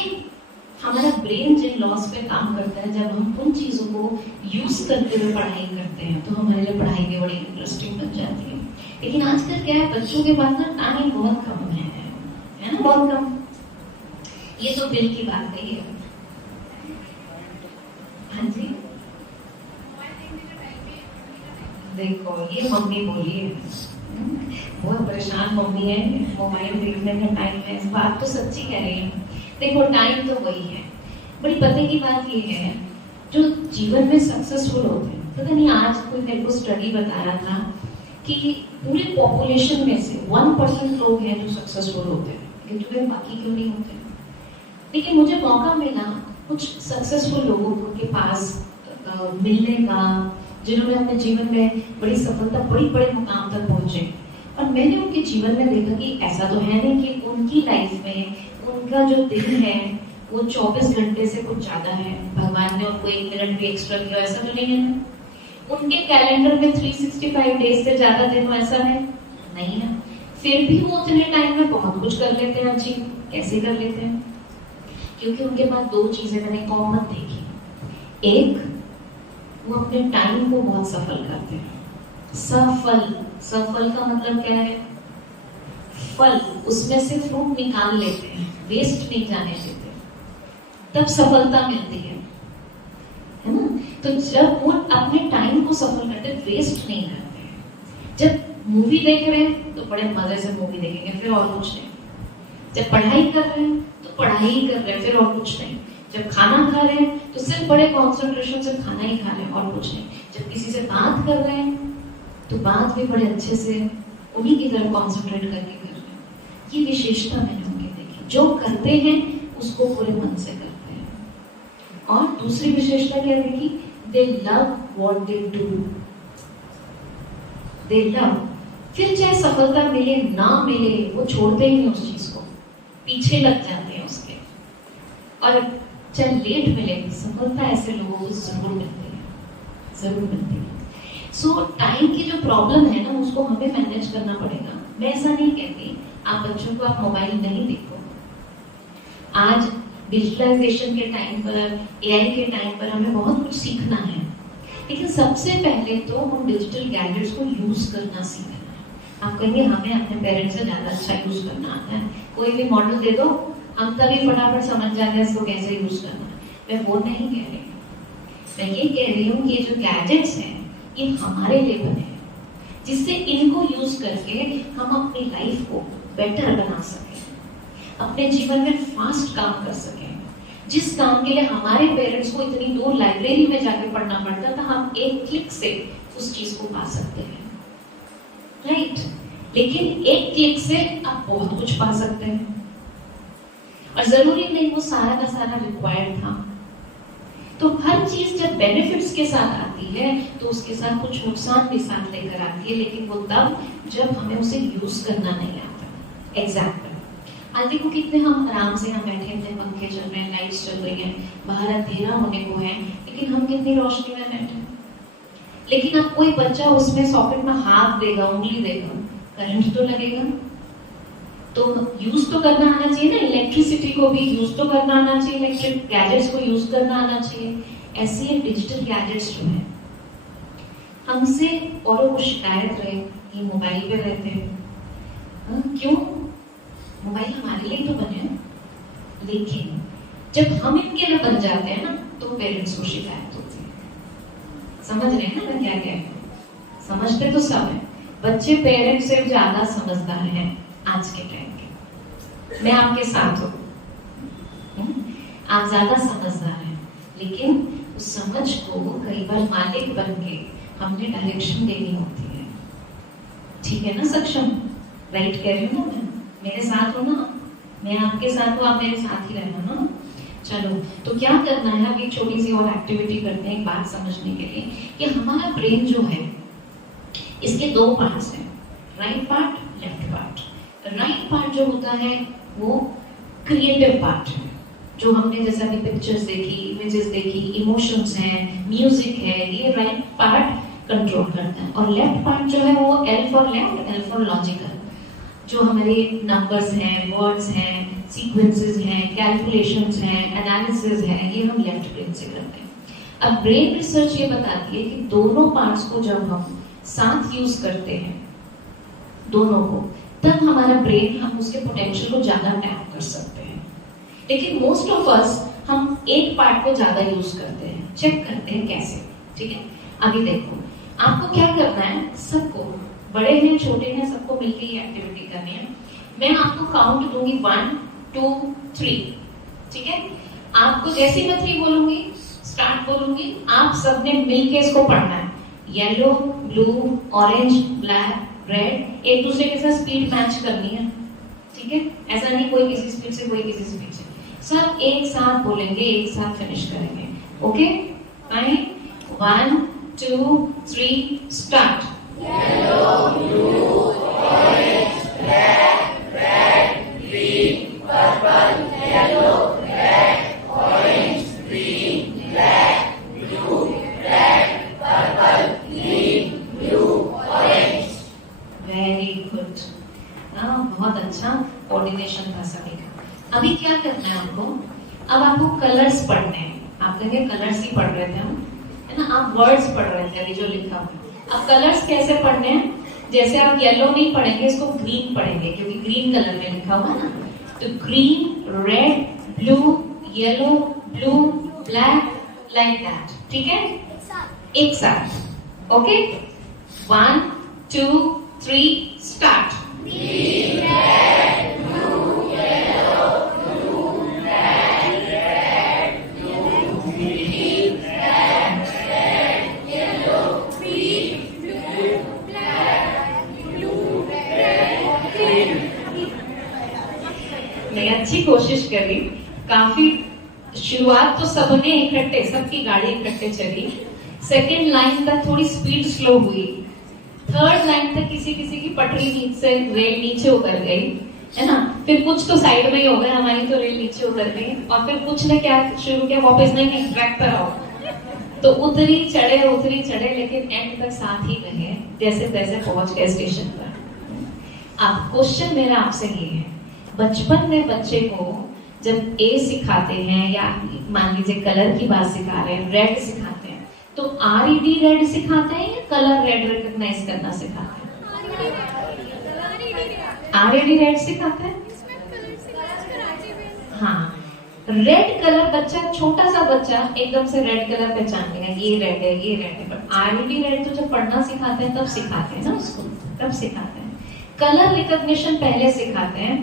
हमारा ब्रेन जिन लॉस पे काम करता है, जब हम उन चीजों को यूज करते हुए पढ़ाई करते हैं तो हमारे लिए पढ़ाई भी बड़ी इंटरेस्टिंग बन जाती है। लेकिन आजकल क्या है, बच्चों के पास ना टाइम बहुत कम है ना, बहुत कम। ये तो दिल की बात नहीं है। हाँ जी, देखो ये मम्मी बोली है, बहुत परेशान मम्मी है, मोबाइल देखने का टाइम है। इस बात तो सच्ची कह रही है। देखो टाइम तो वही है, बड़ी पते की बात ये है, जो जीवन में सक्सेसफुल होते हैं, पता नहीं आज कोई मेरे को स्टडी बता रहा था कि पूरे पॉपुलेशन में से 1% लोग हैं जो सक्सेसफुल होते हैं, लेकिन बाकी क्यों नहीं होते? लेकिन मुझे मौका मिला कुछ सक्सेसफुल लोगों के पास मिलने का, जिन्होंने अपने जीवन में बड़ी सफलता, बड़े मुकाम तक पहुंचे, और मैंने उनके जीवन में देखा कि ऐसा तो है नहीं कि उनकी लाइफ में उनका जो दिन है वो 24 घंटे से कुछ ज्यादा है, भगवान ने उनको 1 मिनट भी एक्स्ट्रा दिया, ऐसा तो नहीं है ना। उनके कैलेंडर में 365 डेज से ज्यादा दिन ऐसा है नहीं है, फिर भी वो उतने टाइम में बहुत कुछ कर लेते हैं। अचीव कैसे कर लेते हैं? क्योंकि उनके पास 2 चीजें मैंने कॉमन देखी। एक, वो अपने टाइम को बहुत सफल करते हैं। सफल का मतलब क्या है? फल, उसमें से फ्रूट निकाल लेते हैं, वेस्ट नहीं जाने देते, तब सफलता मिलती है ना? तो जब वो अपने टाइम को सफल करते, वेस्ट नहीं करते। जब मूवी देख रहे हैं तो बड़े मजे से मूवी देखेंगे, फिर और कुछ नहीं। जब पढ़ाई कर रहे हैं तो पढ़ाई ही कर रहे हैं, फिर और कुछ नहीं। जब खाना खा रहे हैं तो सिर्फ बड़े कंसंट्रेशन से खाना ही खा रहे हैं, और कुछ नहीं। जब किसी से बात कर रहे हैं तो बात भी बड़े अच्छे से उन्हीं की तरफ कंसंट्रेट करके कर रहे हैं। ये विशेषता मैंने उनके देखी, जो करते हैं उसको पूरे मन से करते हैं। और दूसरी विशेषता क्या देखी? दे love what they do. They love, फिर चाहे सफलता मिले ना मिले, वो छोड़ते ही नहीं उस चीज को, पीछे लग जाते हैं उसके। और चाहे लेट मिले, सफलता ऐसे लोगों को जरूर मिलती है, जरूर मिलती है। सो टाइम की जो प्रॉब्लम है ना, उसको हमें मैनेज करना पड़ेगा। मैं ऐसा नहीं कहती आप बच्चों को आप मोबाइल नहीं देखो। आज डिजिटलाइजेशन के टाइम पर, एआई के टाइम पर हमें बहुत कुछ सीखना है, लेकिन सबसे पहले तो हम डिजिटल गैजेट्स को यूज करना सीखना है। आप कहेंगे हमें अपने पेरेंट्स से ज्यादा अच्छा यूज करना आता है, कोई भी मॉडल दे दो हम तभी फटाफट समझ जाते हैं इसको कैसे यूज करना है। मैं वो नहीं कह रही, मैं ये कह रही हूँ कि ये जो गैजेट्स हैं ये हमारे लिए बने हैं, जिससे इनको यूज करके हम अपनी लाइफ को बेटर बना सकें, अपने जीवन में फास्ट काम कर सकें। जिस काम के लिए हमारे पेरेंट्स को इतनी दूर लाइब्रेरी में जाके पढ़ना पड़ता था, हम एक क्लिक से उस चीज को पा सकते हैं, राइट? लेकिन एक क्लिक से आप बहुत कुछ पा सकते हैं, और जरूरी नहीं वो सारा का सारा रिक्वायर्ड था। तो हर चीज जब बेनिफिट्स के साथ आती है तो उसके साथ कुछ नुकसान भी साथ लेकर आती है, लेकिन वो तब जब हमें उसे यूज करना नहीं आता। एग्जाम्पल, आज देखो कितने हम आराम से हम बैठे हैं, पंखे चल रहे हैं, लाइट्स चल रही हैं, बाहर अंधेरा होने को है, लेकिन हम कितनी रोशनी में बैठे हैं। लेकिन अब कोई बच्चा उसमें सॉकेट में हाथ देगा, उंगली देगा, करंट तो लगेगा। तो यूज तो करना आना चाहिए ना, इलेक्ट्रिसिटी को भी यूज तो करना आना चाहिए, इलेक्ट्रिक गैजेट्स को यूज करना आना चाहिए। ऐसे ही डिजिटल गैजेट्स जो है, हमसे औरों को शिकायत रहे ये मोबाइल पे रहते हैं, क्यों? मोबाइल हमारे लिए तो बने, लेकिन जब हम इनके लिए बन जाते हैं ना तो पेरेंट्स को शिकायत होती है। समझ रहे हैं ना मैं क्या कह रही हूँ? समझते तो सब है, बच्चे पेरेंट्स से ज्यादा समझदार हैं आज के टाइम के। मैं आपके साथ हूँ, आप ज्यादा समझदार हैं, लेकिन उस समझ को कई बार मालिक बन के हमने डायरेक्शन देनी होती है। ठीक है ना सक्षम? राइट कह रही हूँ ना मैं? मेरे साथ हो ना? मैं आपके साथ हूँ, आप मेरे साथ ही रहना ना। चलो, तो क्या करना है, अब एक छोटी सी और एक्टिविटी करते हैं एक बात समझने के लिए कि हमारा ब्रेन जो है इसके दो पार्ट्स हैं, right part, left part. Right part जो होता है वो क्रिएटिव पार्ट है, जो हमने जैसे अभी पिक्चर्स देखी, इमेजेस देखी, इमोशंस हैं, म्यूजिक है, ये राइट पार्ट कंट्रोल करता है। और लेफ्ट पार्ट जो है वो L for left, L for logical, जो हमारे नंबर्स हैं, वर्ड्स हैं, सीक्वेंसेस हैं, कैलकुलेशंस हैं, एनालिसिस है, ये हम लेफ्ट ब्रेन से करते हैं। अब ब्रेन रिसर्च ये बताती है कि दोनों पार्ट्स को जब हम साथ यूज करते हैं, दोनों को, तब हमारा ब्रेन, हम उसके पोटेंशियल को ज्यादा टैप कर सकते हैं। लेकिन मोस्ट ऑफ अस हम एक पार्ट को ज्यादा यूज करते हैं। चेक करते हैं कैसे, ठीक है? अभी देखो, आपको क्या करना है, सबको, बड़े हैं छोटे हैं, सबको मिलकर ये एक्टिविटी करनी है। मैं आपको काउंट दूंगी 1 2 3, ठीक है? आपको जैसे मैं 3 बोलूंगी, स्टार्ट बोलूंगी, आप सबने मिलके इसको पढ़ना है। Yellow, blue, orange, black, red, एक दूसरे के साथ स्पीड मैच करनी है, ठीक है? ऐसा नहीं कोई किसी स्पीड से, कोई किसी स्पीड से, सब एक साथ बोलेंगे, एक साथ फिनिश करेंगे। Okay, fine? 1 2 3 start. Yellow, blue, orange, black, red, green, purple, yellow, red, orange, green, black, blue, red, purple, green, blue, orange. Very good, बहुत अच्छा कोऑर्डिनेशन था सभी का। अभी क्या करना है आपको, अब आपको कलर्स पढ़ने हैं। आप कहेंगे कलर्स ही पढ़ रहे थे हम, है ना? आप वर्ड्स पढ़ रहे थे अभी जो लिखा हुआ। अब कलर्स कैसे पढ़ने हैं? जैसे आप येलो नहीं पढ़ेंगे, इसको ग्रीन पढ़ेंगे, क्योंकि ग्रीन कलर में लिखा हुआ ना। तो green, red, blue, yellow, blue, black, like that, ठीक है? एक साथ। Okay, 1 2 3 start. Green, red, blue, yellow, blue, red, red, blue, green, red, red, yellow, green, blue, black, blue, red, green. मैं अच्छी कोशिश करी, काफी शुरुआत तो सबने इकट्ठे, सबकी गाड़ी इकट्ठे चली। सेकेंड लाइन तक थोड़ी स्पीड स्लो हुई, थर्ड लाइन तक किसी किसी की पटरी नीचे, रेल नीचे उतर गई, है ना? फिर कुछ तो साइड में ही हो गए, हमारी तो रेल नीचे उतर गई, और फिर कुछ ने क्या शुरू किया, वापस नहीं, ट्रैक पर आओ। तो उतरी चढ़े, लेकिन एंड तक साथ ही रहे, जैसे तैसे पहुंच गए स्टेशन पर। अब क्वेश्चन मेरा आपसे ये है, बचपन में बच्चे को जब ए सिखाते हैं, या मान लीजिए कलर की बात सिखा रहे हैं, रेड सिखाते हैं, तो RED रेड सिखाते हैं या कलर रेड रिकॉग्नाइज करना सिखाते हैं? RED रेड सिखाते हैं। हाँ, रेड कलर, बच्चा, छोटा सा बच्चा एकदम से रेड कलर पहचान लेगा, ये रेड है, ये रेड है। बट RED रेड तो जब पढ़ना सिखाते हैं तब सिखाते हैं ना उसको, तब सिखाते हैं। कलर रिकॉग्निशन पहले सिखाते हैं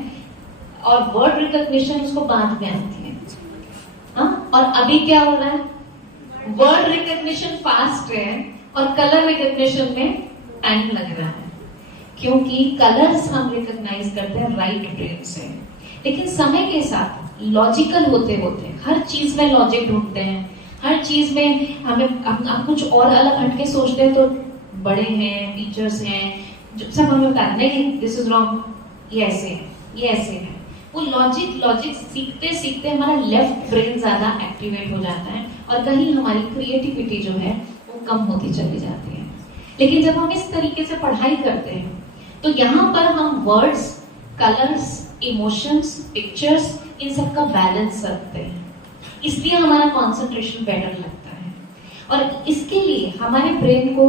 और वर्ड रिकॉग्निशन उसको बाद में आती है। हाँ, और अभी क्या हो रहा है, वर्ड रिकॉग्निशन फास्ट है और कलर रिकॉग्निशन में टाइम लग रहा है, क्योंकि कलर्स हम रिकॉग्नाइज करते हैं राइट ब्रेन से। लेकिन समय के साथ लॉजिकल होते होते, हर चीज में लॉजिक ढूंढते हैं, हर चीज में हमें हम कुछ और अलग हटके सोचते हैं तो बड़े हैं, टीचर्स हैं, जो सब हमें बता नहीं दिस इज रॉन्ग, ये ऐसे है, ये ऐसे है। वो लॉजिक सीखते सीखते हमारा लेफ्ट ब्रेन ज्यादा एक्टिवेट हो जाता है और कहीं हमारी क्रिएटिविटी जो है वो कम होती चली जाती है। लेकिन जब हम इस तरीके से पढ़ाई करते हैं तो यहाँ पर हम वर्ड्स, कलर्स, इमोशंस, पिक्चर्स, इन सब का बैलेंस रखते हैं, इसलिए हमारा कंसंट्रेशन बेटर लगता है। और इसके लिए हमारे ब्रेन को,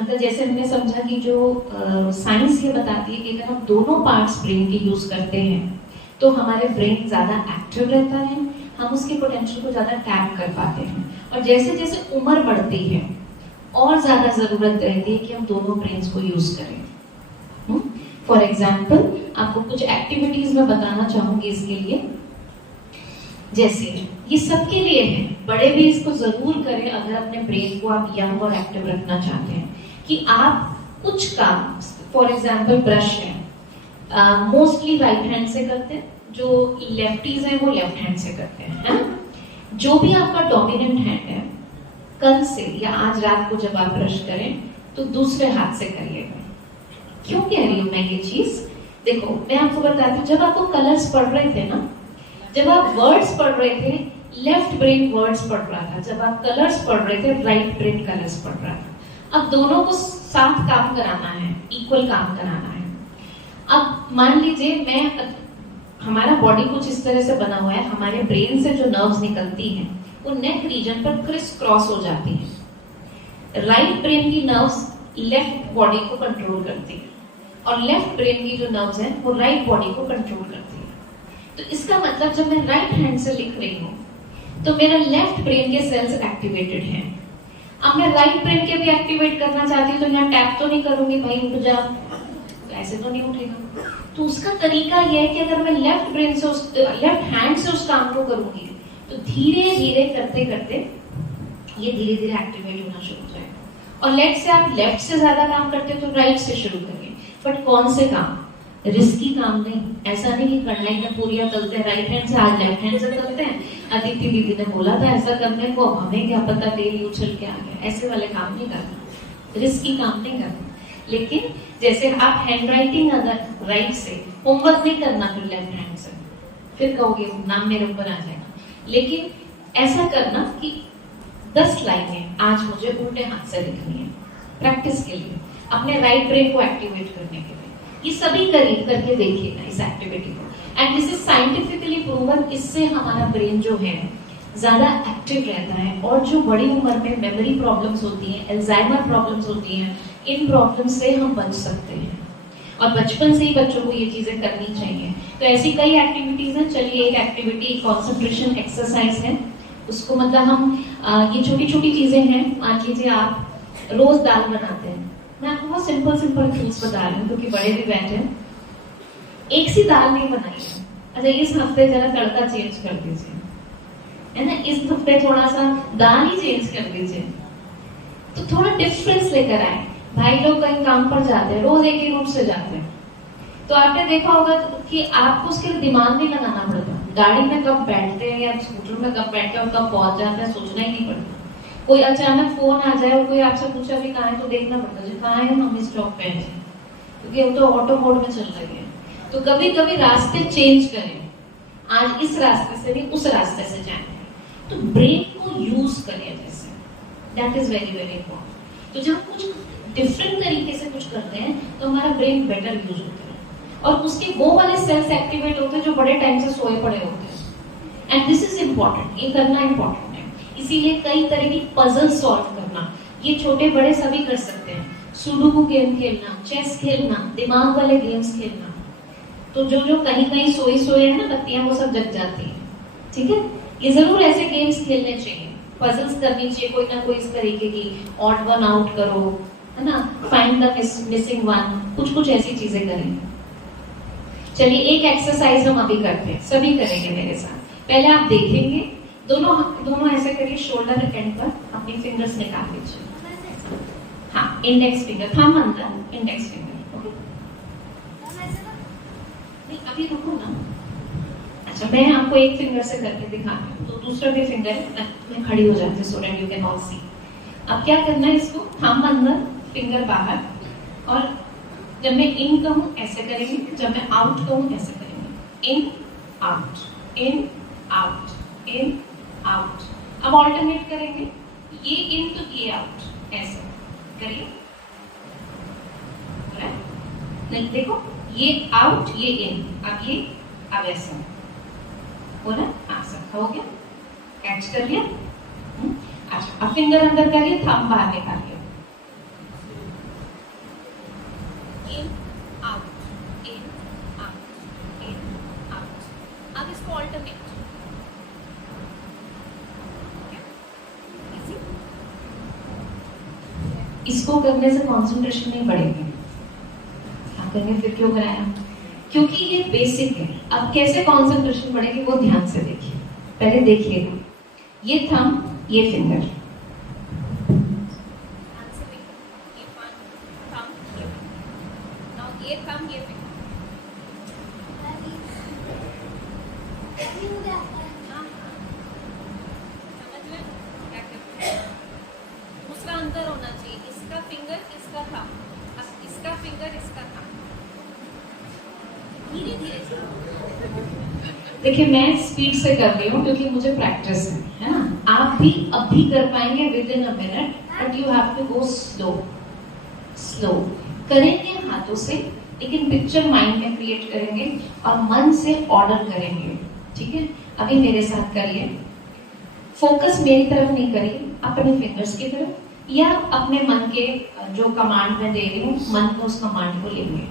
मतलब जैसे हमने समझा कि जो साइंस ये बताती है कि अगर हम दोनों पार्ट्स ब्रेन के यूज करते हैं तो हमारे ब्रेन ज्यादा एक्टिव रहता है, हम उसके पोटेंशियल को ज्यादा टैप कर पाते हैं। और जैसे जैसे उम्र बढ़ती है और ज्यादा जरूरत रहती है कि हम दोनों ब्रेन्स को यूज करें। फॉर एग्जाम्पल आपको कुछ एक्टिविटीज में बताना चाहूंगी इसके लिए। जैसे ये सबके लिए है, बड़े भी इसको जरूर करें अगर अपने ब्रेन को आप यंग और एक्टिव रखना चाहते हैं, कि आप कुछ काम, फॉर एग्जाम्पल ब्रश है, मोस्टली राइट हैंड से करते हैं, जो लेफ्टीज हैं वो लेफ्ट हैंड से करते हैं, है ना? जो भी आपका डोमिनेंट हैंड है, कल से या आज रात को जब आप ब्रश करें तो दूसरे हाथ से करिएगा। क्यों कह रही हूं मैं ये चीज? देखो मैं आपको बताती हूँ, जब आपको कलर्स पढ़ रहे थे ना, जब आप वर्ड्स पढ़ रहे थे लेफ्ट ब्रेन वर्ड्स पढ़ रहा था, जब आप कलर्स पढ़ रहे थे राइट ब्रेन कलर्स पढ़ रहा था। अब दोनों को साथ काम कराना है, इक्वल काम कराना है। अब मान लीजिए हमारा बॉडी कुछ इस तरह से बना हुआ है, हमारे ब्रेन से जो नर्व्स निकलती हैं वो नेक रीजन पर क्रिस क्रॉस हो जाती है। राइट ब्रेन की नर्व्स लेफ्ट बॉडी को कंट्रोल करती है और लेफ्ट ब्रेन की जो नर्व्स हैं वो राइट बॉडी को कंट्रोल करती है। तो इसका मतलब जब मैं राइट हैंड से लिख रही हूँ तो मेरा लेफ्ट ब्रेन के सेल्स एक्टिवेटेड हैं। अब मैं राइट ब्रेन के भी एक्टिवेट करना चाहती हूँ तो यहाँ टैप तो नहीं करूंगी, भाई उठ जा, ऐसे तो नहीं उठेगा। तो उसका तरीका यह है कि अगर मैं लेफ्ट ब्रेन से लेफ्ट हैंड से उस काम को करूंगी तो धीरे धीरे करते करते ये धीरे धीरे एक्टिवेट होना शुरू हो जाएगा। और लेट से आप लेफ्ट से ज्यादा काम करते हो तो राइट से शुरू करिए, बट कौन से काम? रिस्की काम नहीं, ऐसा नहीं कि कढ़ाई में पूरियां तलते हैं राइट हैंड से, आज लेफ्ट हैंड से तलते हैं। अदिति दीदी ने बोला था ऐसा करने को, हमें क्या पता तेल उछल के आ गया, ऐसे वाले काम नहीं करना, रिस्की काम नहीं करना। लेकिन जैसे आप हैंड राइटिंग अगर राइट से, होमवर्क नहीं करना फिर लेफ्ट हैंड से, फिर कहोगे नाम मेरे ऊपर आ जाएगा। लेकिन ऐसा करना कि 10 लाइनें आज मुझे उल्टे हाथ से लिखनी है, प्रैक्टिस के लिए, अपने राइट ब्रेन को एक्टिवेट करने के लिए। ये सभी करके देखिएगा इस एक्टिविटी को, and this is scientifically proven. इससे हमारा ब्रेन जो है ज्यादा एक्टिव रहता है। और जो बड़ी उम्र में मेमोरी प्रॉब्लम्स होती हैं, अल्जाइमर प्रॉब्लम्स होती हैं, इन प्रॉब्लम्स से हम बच सकते हैं। और बचपन से ही बच्चों को ये चीजें करनी चाहिए। तो ऐसी कई एक्टिविटीज हैं। चलिए एक एक्टिविटी कंसंट्रेशन एक्सरसाइज है, उसको मतलब हम ये छोटी छोटी चीजें हैं। मान लीजिए आप रोज दाल बनाते हैं, मैं आपको बहुत सिंपल टूल्स बता रही हूँ क्योंकि बड़े भी बैठे हैं। एक सी दाल नहीं बनाइए, अच्छा इस हफ्ते जरा तड़का चेंज कर दीजिए, है ना, इस हफ्ते थोड़ा सा दाल ही चेंज कर दीजिए, तो थोड़ा डिफरेंस लेकर आए। भाई लोग कहीं काम पर जाते हैं, रोज एक ही रूट से जाते हैं, तो आपने देखा होगा कि आपको उसके लिए दिमाग नहीं लगाना पड़ता। गाड़ी में कब बैठते हैं या स्कूटर में कब बैठते हैं और कब पहुंच जाते हैं सोचना ही नहीं पड़ता। कोई अचानक फोन आ जाए और कोई आपसे पूछा भी कहाँ है तो देखना पड़ता है कहाँ है, हम इस स्टॉप पे हैं, क्योंकि वो तो ऑटो मोड में चल रही है। तो कभी कभी रास्ते चेंज करें, आज इस रास्ते से नहीं उस रास्ते से जाएंगे, तो ब्रेन को यूज करें जैसे, that is very very important. तो जब कुछ डिफरेंट तरीके से कुछ करते हैं तो हमारा ब्रेन बेटर यूज होता है और उसके वो वाले सेल्स एक्टिवेट होते हैं जो बड़े टाइम से सोए पड़े होते हैं। एंड दिस इज इम्पोर्टेंट, ये करना इम्पोर्टेंट है। इसीलिए कई तरह की पजल सॉल्व करना, ये छोटे बड़े सभी कर सकते हैं। सुडोकू गेम खेलना, चेस खेलना, दिमाग वाले गेम्स खेलना, तो जो जो कहीं कहीं सोए है ना बत्तियां, वो सब जग जाती है। ठीक है, ये जरूर ऐसे गेम्स खेलने चाहिए, पजल्स करनी चाहिए कोई ना कोई इस तरीके की, ऑड वन आउट करो, है ना, फाइंड द मिसिंग वन, कुछ कुछ ऐसी चीजें करें। चलिए एक एक्सरसाइज हम अभी करते हैं, सभी करेंगे मेरे साथ। पहले आप देखेंगे, दोनों ऐसे करिए, शोल्डर एंड पर अपनी फिंगर्स निकाल लीजिए। हाँ, इंडेक्स फिंगर, थंब अंदर, इंडेक्स फिंगर। ओके, नहीं अभी रुको ना। अच्छा मैं आपको एक फिंगर से करके दिखा रही हूँ। तो दूसरा भी फिंगर मैं खड़ी हो जाती हूँ so that you can all see. अब क्या करना है, इसको थंब अंदर फिंगर बाहर, और जब मैं इन कहूँ ऐसे करेंगे, जब मैं आउट कहूँ ऐसे करेंगे। In out, in out, in out. अब ऑल्टरनेट करेंगे, ये इन तो ये आउट, ऐसे करिए। नहीं देखो, ये आउट ये इन, अब ये अब ऐसा हो ना, हाँ सब हो गया, कैच कर लिया। अच्छा अब फिंगर अंदर करिए, थंब बाहर निकालिए। In out, in out, in out. अब इसको ऑल्टरनेट, इसको करने से कंसंट्रेशन नहीं बढ़ेगी। आप कहेंगे फिर क्यों कराया? क्योंकि ये बेसिक है। अब कैसे कंसंट्रेशन बढ़ेगी वो ध्यान से देखिए, पहले देखिएगा, ये थंब ये फिंगर, ये थंब ये फिंगर, दूसरा अंतर होना चाहिए, इसका फिंगर इसका थंब, इसका फिंगर इसका थंब। धीरे धीरे देखिए, मैं स्पीड से कर रही हूँ क्योंकि मुझे प्रैक्टिस है ना। आप भी अब भी कर पाएंगे within a minute, but you have to go slow. Slow करेंगे हाथों से, लेकिन पिक्चर माइंड में क्रिएट करेंगे और मन से ऑर्डर करेंगे। ठीक है, अभी मेरे साथ करिए। फोकस मेरी तरफ नहीं करिए, अपने फिंगर्स की तरफ, या अपने मन के जो कमांड मैं दे रही हूँ, मन को उस कमांड को लेंगे।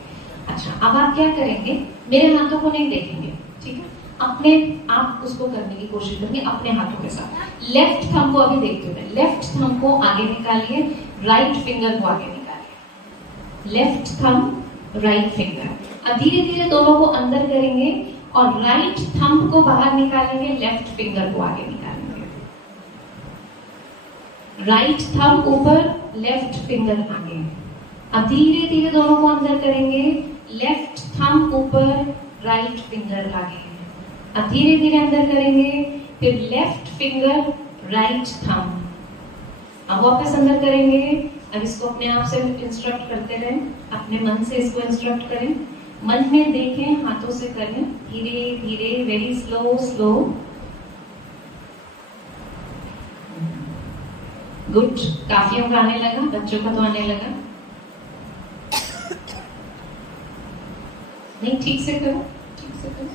अच्छा अब आप क्या करेंगे, मेरे हाथों को नहीं देखेंगे, ठीक है, अपने आप उसको करने की कोशिश करेंगे अपने हाथों के साथ। लेफ्ट थंब को अभी देखते हुए, लेफ्ट थंब को आगे निकालिए, राइट फिंगर को आगे निकालिए। Left thumb right finger. अब धीरे धीरे दोनों को अंदर करेंगे और राइट थंब को बाहर निकालेंगे, लेफ्ट फिंगर को आगे निकालेंगे। राइट थंब ऊपर, लेफ्ट फिंगर आगे। अब धीरे धीरे दोनों को अंदर करेंगे, लेफ्ट थंब ऊपर, राइट फिंगर आगे। अब धीरे धीरे अंदर करेंगे, फिर लेफ्ट फिंगर, राइट थंब। अब वापस अंदर करेंगे। अब इसको अपने आप से इंस्ट्रक्ट करते रहें, अपने मन से इसको इंस्ट्रक्ट करें, मन में देखें, हाथों से करें, धीरे धीरे, वेरी स्लो स्लो। गुड, काफियों का आने लगा, बच्चों का तो आने लगा। नहीं ठीक से करो, ठीक से करो।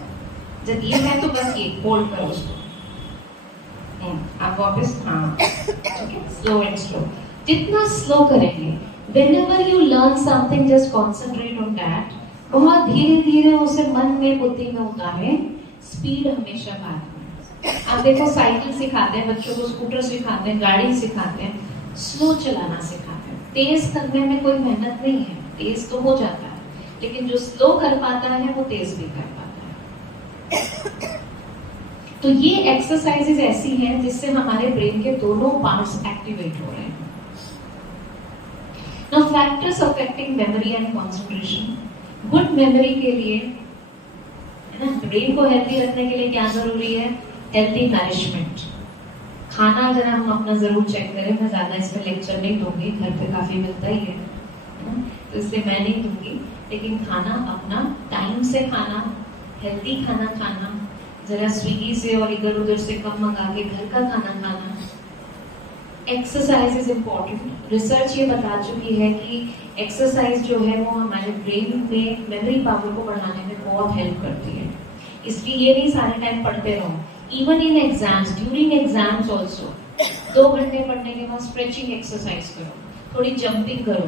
जब ये है तो बस ये होल्ड करो उसको। आप वापस, हाँ ठीक है, स्लो एंड स्लो। जितना स्लो करेंगे, whenever you learn something just concentrate on that। बहुत धीरे धीरे उसे मन में, बुद्धि में उतारें। स्पीड हमेशा बाद में। आप देखो साइकिल सिखाते हैं बच्चों को, स्कूटर सिखाते हैं, गाड़ी सिखाते हैं, स्लो चलाना सिखाते हैं। तेज करने में कोई मेहनत नहीं है, तेज तो हो जाता है, लेकिन जो स्लो कर पाता है वो तेज भी कर पाता है। तो ये एक्सरसाइजेज ऐसी हैं जिससे हमारे ब्रेन के दोनों पार्ट्स एक्टिवेट हो रहे हैं। Now factors affecting memory and concentration। Good memory के लिए, है ना, ब्रेन को हेल्दी रखने के लिए क्या जरूरी है? Healthy nourishment. खाना जरा हम अपना जरूर चेक करें। मैं ज्यादा इस पे लेक्चर नहीं दूंगी, घर पे काफी मिलता ही है ना, तो इसलिए मैं नहीं दूंगी। लेकिन खाना अपना टाइम से खाना, हेल्दी खाना खाना, जरा स्विगी से और इधर उधर से कम मंगा के घर का खाना खाना। Exercise is important. रिसर्च ये बता चुकी है कि एक्सरसाइज जो है वो हमारे ब्रेन में मेमोरी पावर को बढ़ाने में बहुत हेल्प करती है। इसलिए ये नहीं सारे टाइम पढ़ते रहो, even in exams, during exams also 2 घंटे पढ़ने के बाद स्ट्रेचिंग एक्सरसाइज करो, थोड़ी जंपिंग करो।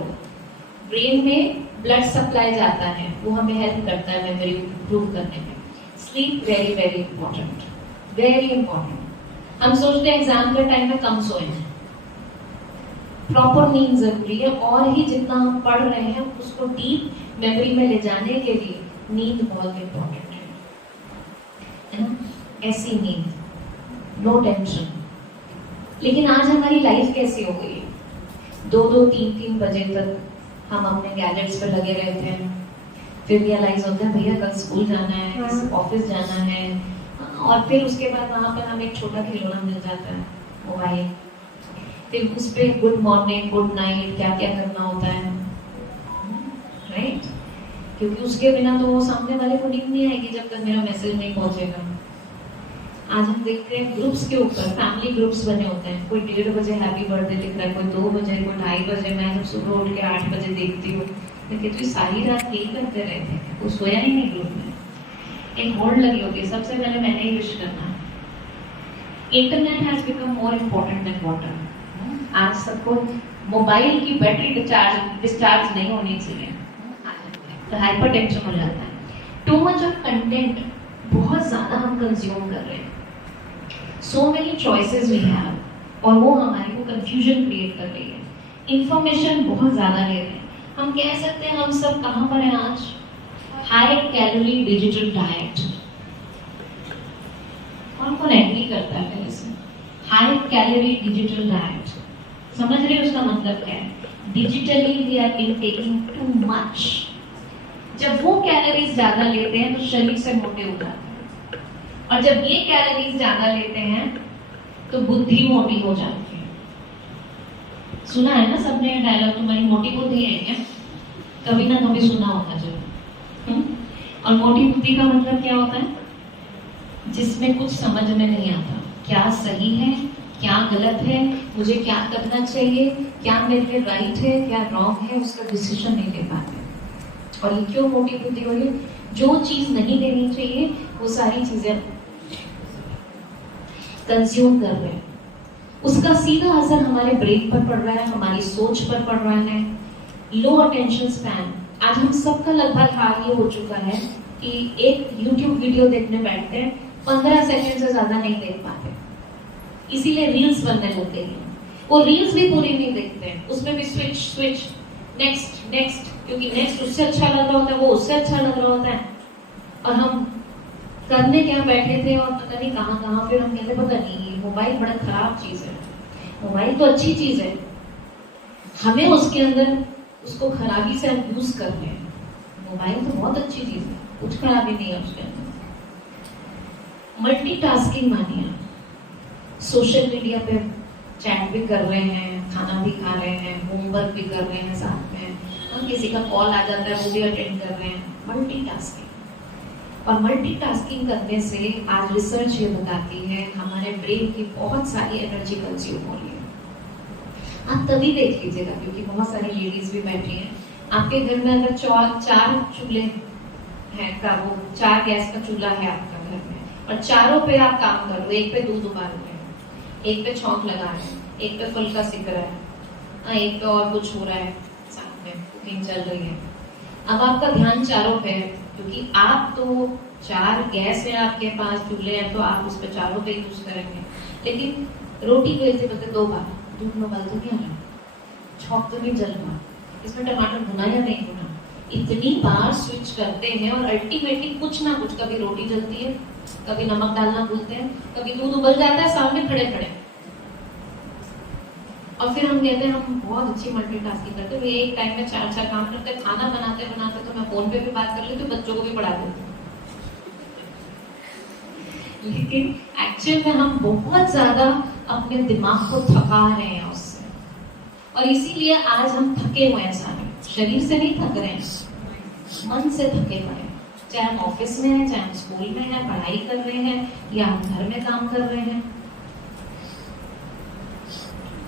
ब्रेन में ब्लड सप्लाई जाता है, वो हमें हेल्प करता है मेमोरी इंप्रूव करने में। Sleep very very important, very important. हम सोचते हैं एग्जाम के टाइम में कम सोए, प्रॉपर नींद जरूरी है, और ही जितना हम पढ़ रहे हैं उसको डीप मेमोरी में ले जाने के लिए नींद बहुत इंपॉर्टेंट है ना। ऐसी नींद, नो टेंशन। लेकिन आज हमारी लाइफ कैसी हो गई है, 2-2, 3-3 बजे तक हम अपने गैजेट्स पे लगे रहते हैं। फिर रियलाइज होता है भैया कल स्कूल जाना है, ऑफिस जाना है, और फिर उसके बाद वहां पर हमें एक छोटा खिलौना मिल जाता है, मोबाइल। फिर उस पे गुड मॉर्निंग, गुड नाइट, क्या क्या करना होता है, राइट? क्योंकि उसके बिना तो वो सामने वाले को नींद नहीं आएगी जब तक मेरा मैसेज नहीं पहुंचेगा। आज हम देखते हैं ग्रुप्स के ऊपर, फैमिली ग्रुप्स बने होते हैं, कोई 1:30 बजे हैप्पी बर्थडे लिख रहा है, कोई 2 बजे, कोई 2:30 बजे। मैं जब सुबह उठ के 8 बजे देखती हूँ, लेकिन तो सारी रात यही करते रहते हैं, कोई सोया ही नहीं ग्रुप में। एक होल्ड लगी होती है, सबसे पहले मैंने ही विश करना। Internet has become more important then water. आज सबको मोबाइल की बैटरी डिस्चार्ज नहीं होनी चाहिए, तो हाइपरटेंशन हो जाता है। टू मच ऑफ कंटेंट, बहुत ज्यादा हम कंज्यूम कर रहे हैं, so many choices we have, और वो हमारे को कंफ्यूजन क्रिएट कर रही है। इंफॉर्मेशन बहुत ज्यादा ले रहे हैं। हम कह सकते हैं हम सब कहाँ पर हैं आज? High calorie digital diet. कौन कौन एग्री करता है पहले से? हाई कैलोरी डिजिटल डाइट, समझ रहे हो उसका मतलब क्या है? Digitally we are intaking too much. जब वो कैलोरीज ज्यादा लेते हैं तो शरीर से मोटे हो जाते हैं, और जब ये कैलोरीज ज्यादा लेते हैं तो बुद्धि मोटी हो जाती है। सुना है ना सबने डायलॉग, तुम्हारी मोटी बुद्धि है क्या? कभी ना कभी सुना होगा जरूर। और मोटी बुद्धि का मतलब क्या होता है? जिसमें कुछ समझ में नहीं आता, क्या सही है, क्या गलत है, मुझे क्या करना चाहिए, क्या मेरे लिए राइट है, क्या रॉन्ग है, उसका डिसीजन नहीं ले पाते। और ये क्यों मोटी बुद्धि हो रही है? जो चीज नहीं लेनी चाहिए वो सारी चीजें कंज्यूम कर रहे हैं, उसका सीधा असर हमारे ब्रेन पर पड़ रहा है, हमारी सोच पर पड़ रहा है। लो अटेंशन स्पैन। आज हम सबका लगभग हाल ये हो चुका है कि एक YouTube वीडियो देखने बैठते हैं, 15 सेकंड से ज्यादा नहीं देख पाते, इसीलिए रील्स बनने लगते हैं। वो रील्स भी पूरी नहीं देखते हैं, उसमें भी स्विच नेक्स्ट नेक्स्ट, क्योंकि नेक्स्ट उससे अच्छा लग रहा होता है, वो उससे अच्छा लग रहा होता है। और हम करने क्या बैठे थे और पता नहीं कहाँ फिर हम कहते पता नहीं, मोबाइल बड़ा खराब चीज है। मोबाइल तो अच्छी चीज है, हमें उसके अंदर उसको खराबी से यूज कर रहे हैं। मोबाइल तो बहुत अच्छी चीज है, कुछ खराबी नहीं है उसके अंदर। मल्टीटास्किंग मानिए, सोशल मीडिया पे चैट भी कर रहे हैं, खाना भी खा रहे हैं, होमवर्क भी कर रहे हैं साथ में, और किसी का कॉल आ जाता है वो भी अटेंड कर रहे हैं। मल्टीटास्किंग। और मल्टीटास्किंग करने से आज रिसर्च ये बताती है हमारे ब्रेन की बहुत सारी एनर्जी कंज्यूम हो रही है। आप तभी देख लीजिएगा, क्योंकि बहुत सारी लेडीज भी बैठी हैं, आपके घर में अगर 4 चूल्हे हैं का, वो 4 गैस का चूल्हा है आपका घर में, और चारों पे आप काम कर रहे हो, एक पे दूध उबाल रहे हैं, एक पे छौंक लगा रहे हैं, एक पे फुल्का सिक रहा है, एक पे और कुछ हो रहा है, साथ में कुकिंग चल रही है। अब आपका ध्यान चारों पे है, क्योंकि आप तो 4 गैस है आपके पास, चूल्हे हैं, तो आप उस पे चारों पे यूज करेंगे। लेकिन रोटी बेलते बेलते 2 बार दूध में उबाल तो नहीं आ रहा, छौंक तो नहीं जल रहा, इसमें टमाटर भुना या नहीं भुना, इतनी बार स्विच करते हैं और अल्टीमेटली कुछ ना कुछ, कभी रोटी जलती है, कभी नमक डालना भूलते हैं, कभी दूध उबल जाता है सामने खड़े खड़े, और फिर हम कहते हैं हम बहुत अच्छी मल्टीटास्किंग करते हैं, एक टाइम में 4 काम करते हैं। खाना बनाते बनाते तो मैं फोन पे भी बात कर लेती हूँ, बच्चों को भी पढ़ा देती हूँ। लेकिन एक्चुअल में हम बहुत ज्यादा अपने दिमाग को थका रहे हैं उससे, और इसीलिए आज हम थके हुए हैं सारे। शरीर से नहीं थक रहे हैं, मन से थके हुए हैं। चाहे हम ऑफिस में हैं, चाहे हम स्कूल में हैं, पढ़ाई कर रहे हैं, या हम घर में काम कर रहे हैं।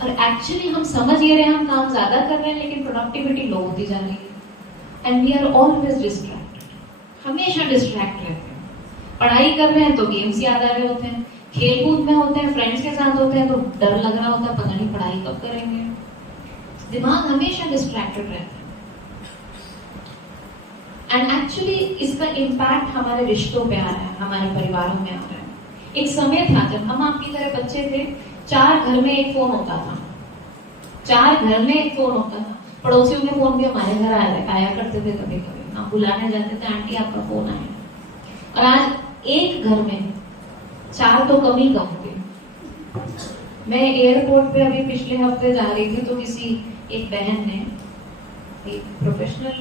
और एक्चुअली हम समझ ये रहे हैं हम काम ज्यादा कर रहे हैं, लेकिन प्रोडक्टिविटी लो होती जा रही है। And we are always distracted, हमेशा डिस्ट्रैक्ट रहते हैं। पढ़ाई कर रहे हैं तो गेम्स याद आ रहे होते हैं, खेल कूद में होते हैं, फ्रेंड्स के साथ होते हैं तो डर लग रहा होता है, पता नहीं पढ़ाई कब करेंगे। दिमाग हमेशा डिस्ट्रैक्टेड रहता है। एंड एक्चुअली इसका इम्पैक्ट हमारे रिश्तों पे आ रहा है, हमारे परिवारों में आ रहा है। एक समय था जब हम आपकी तरह बच्चे थे, 4 घर में एक फोन होता था, 4 घर में एक फोन होता था। पड़ोसियों के फोन भी हमारे घर आया करते थे, कभी कभी हम बुलाने जाते थे, आंटी आपका फोन आया। और आज एक घर में 4 तो कम ही कहूंगी। मैं एयरपोर्ट पे अभी पिछले हफ्ते जा रही थी, तो किसी एक बहन ने, एक प्रोफेशनल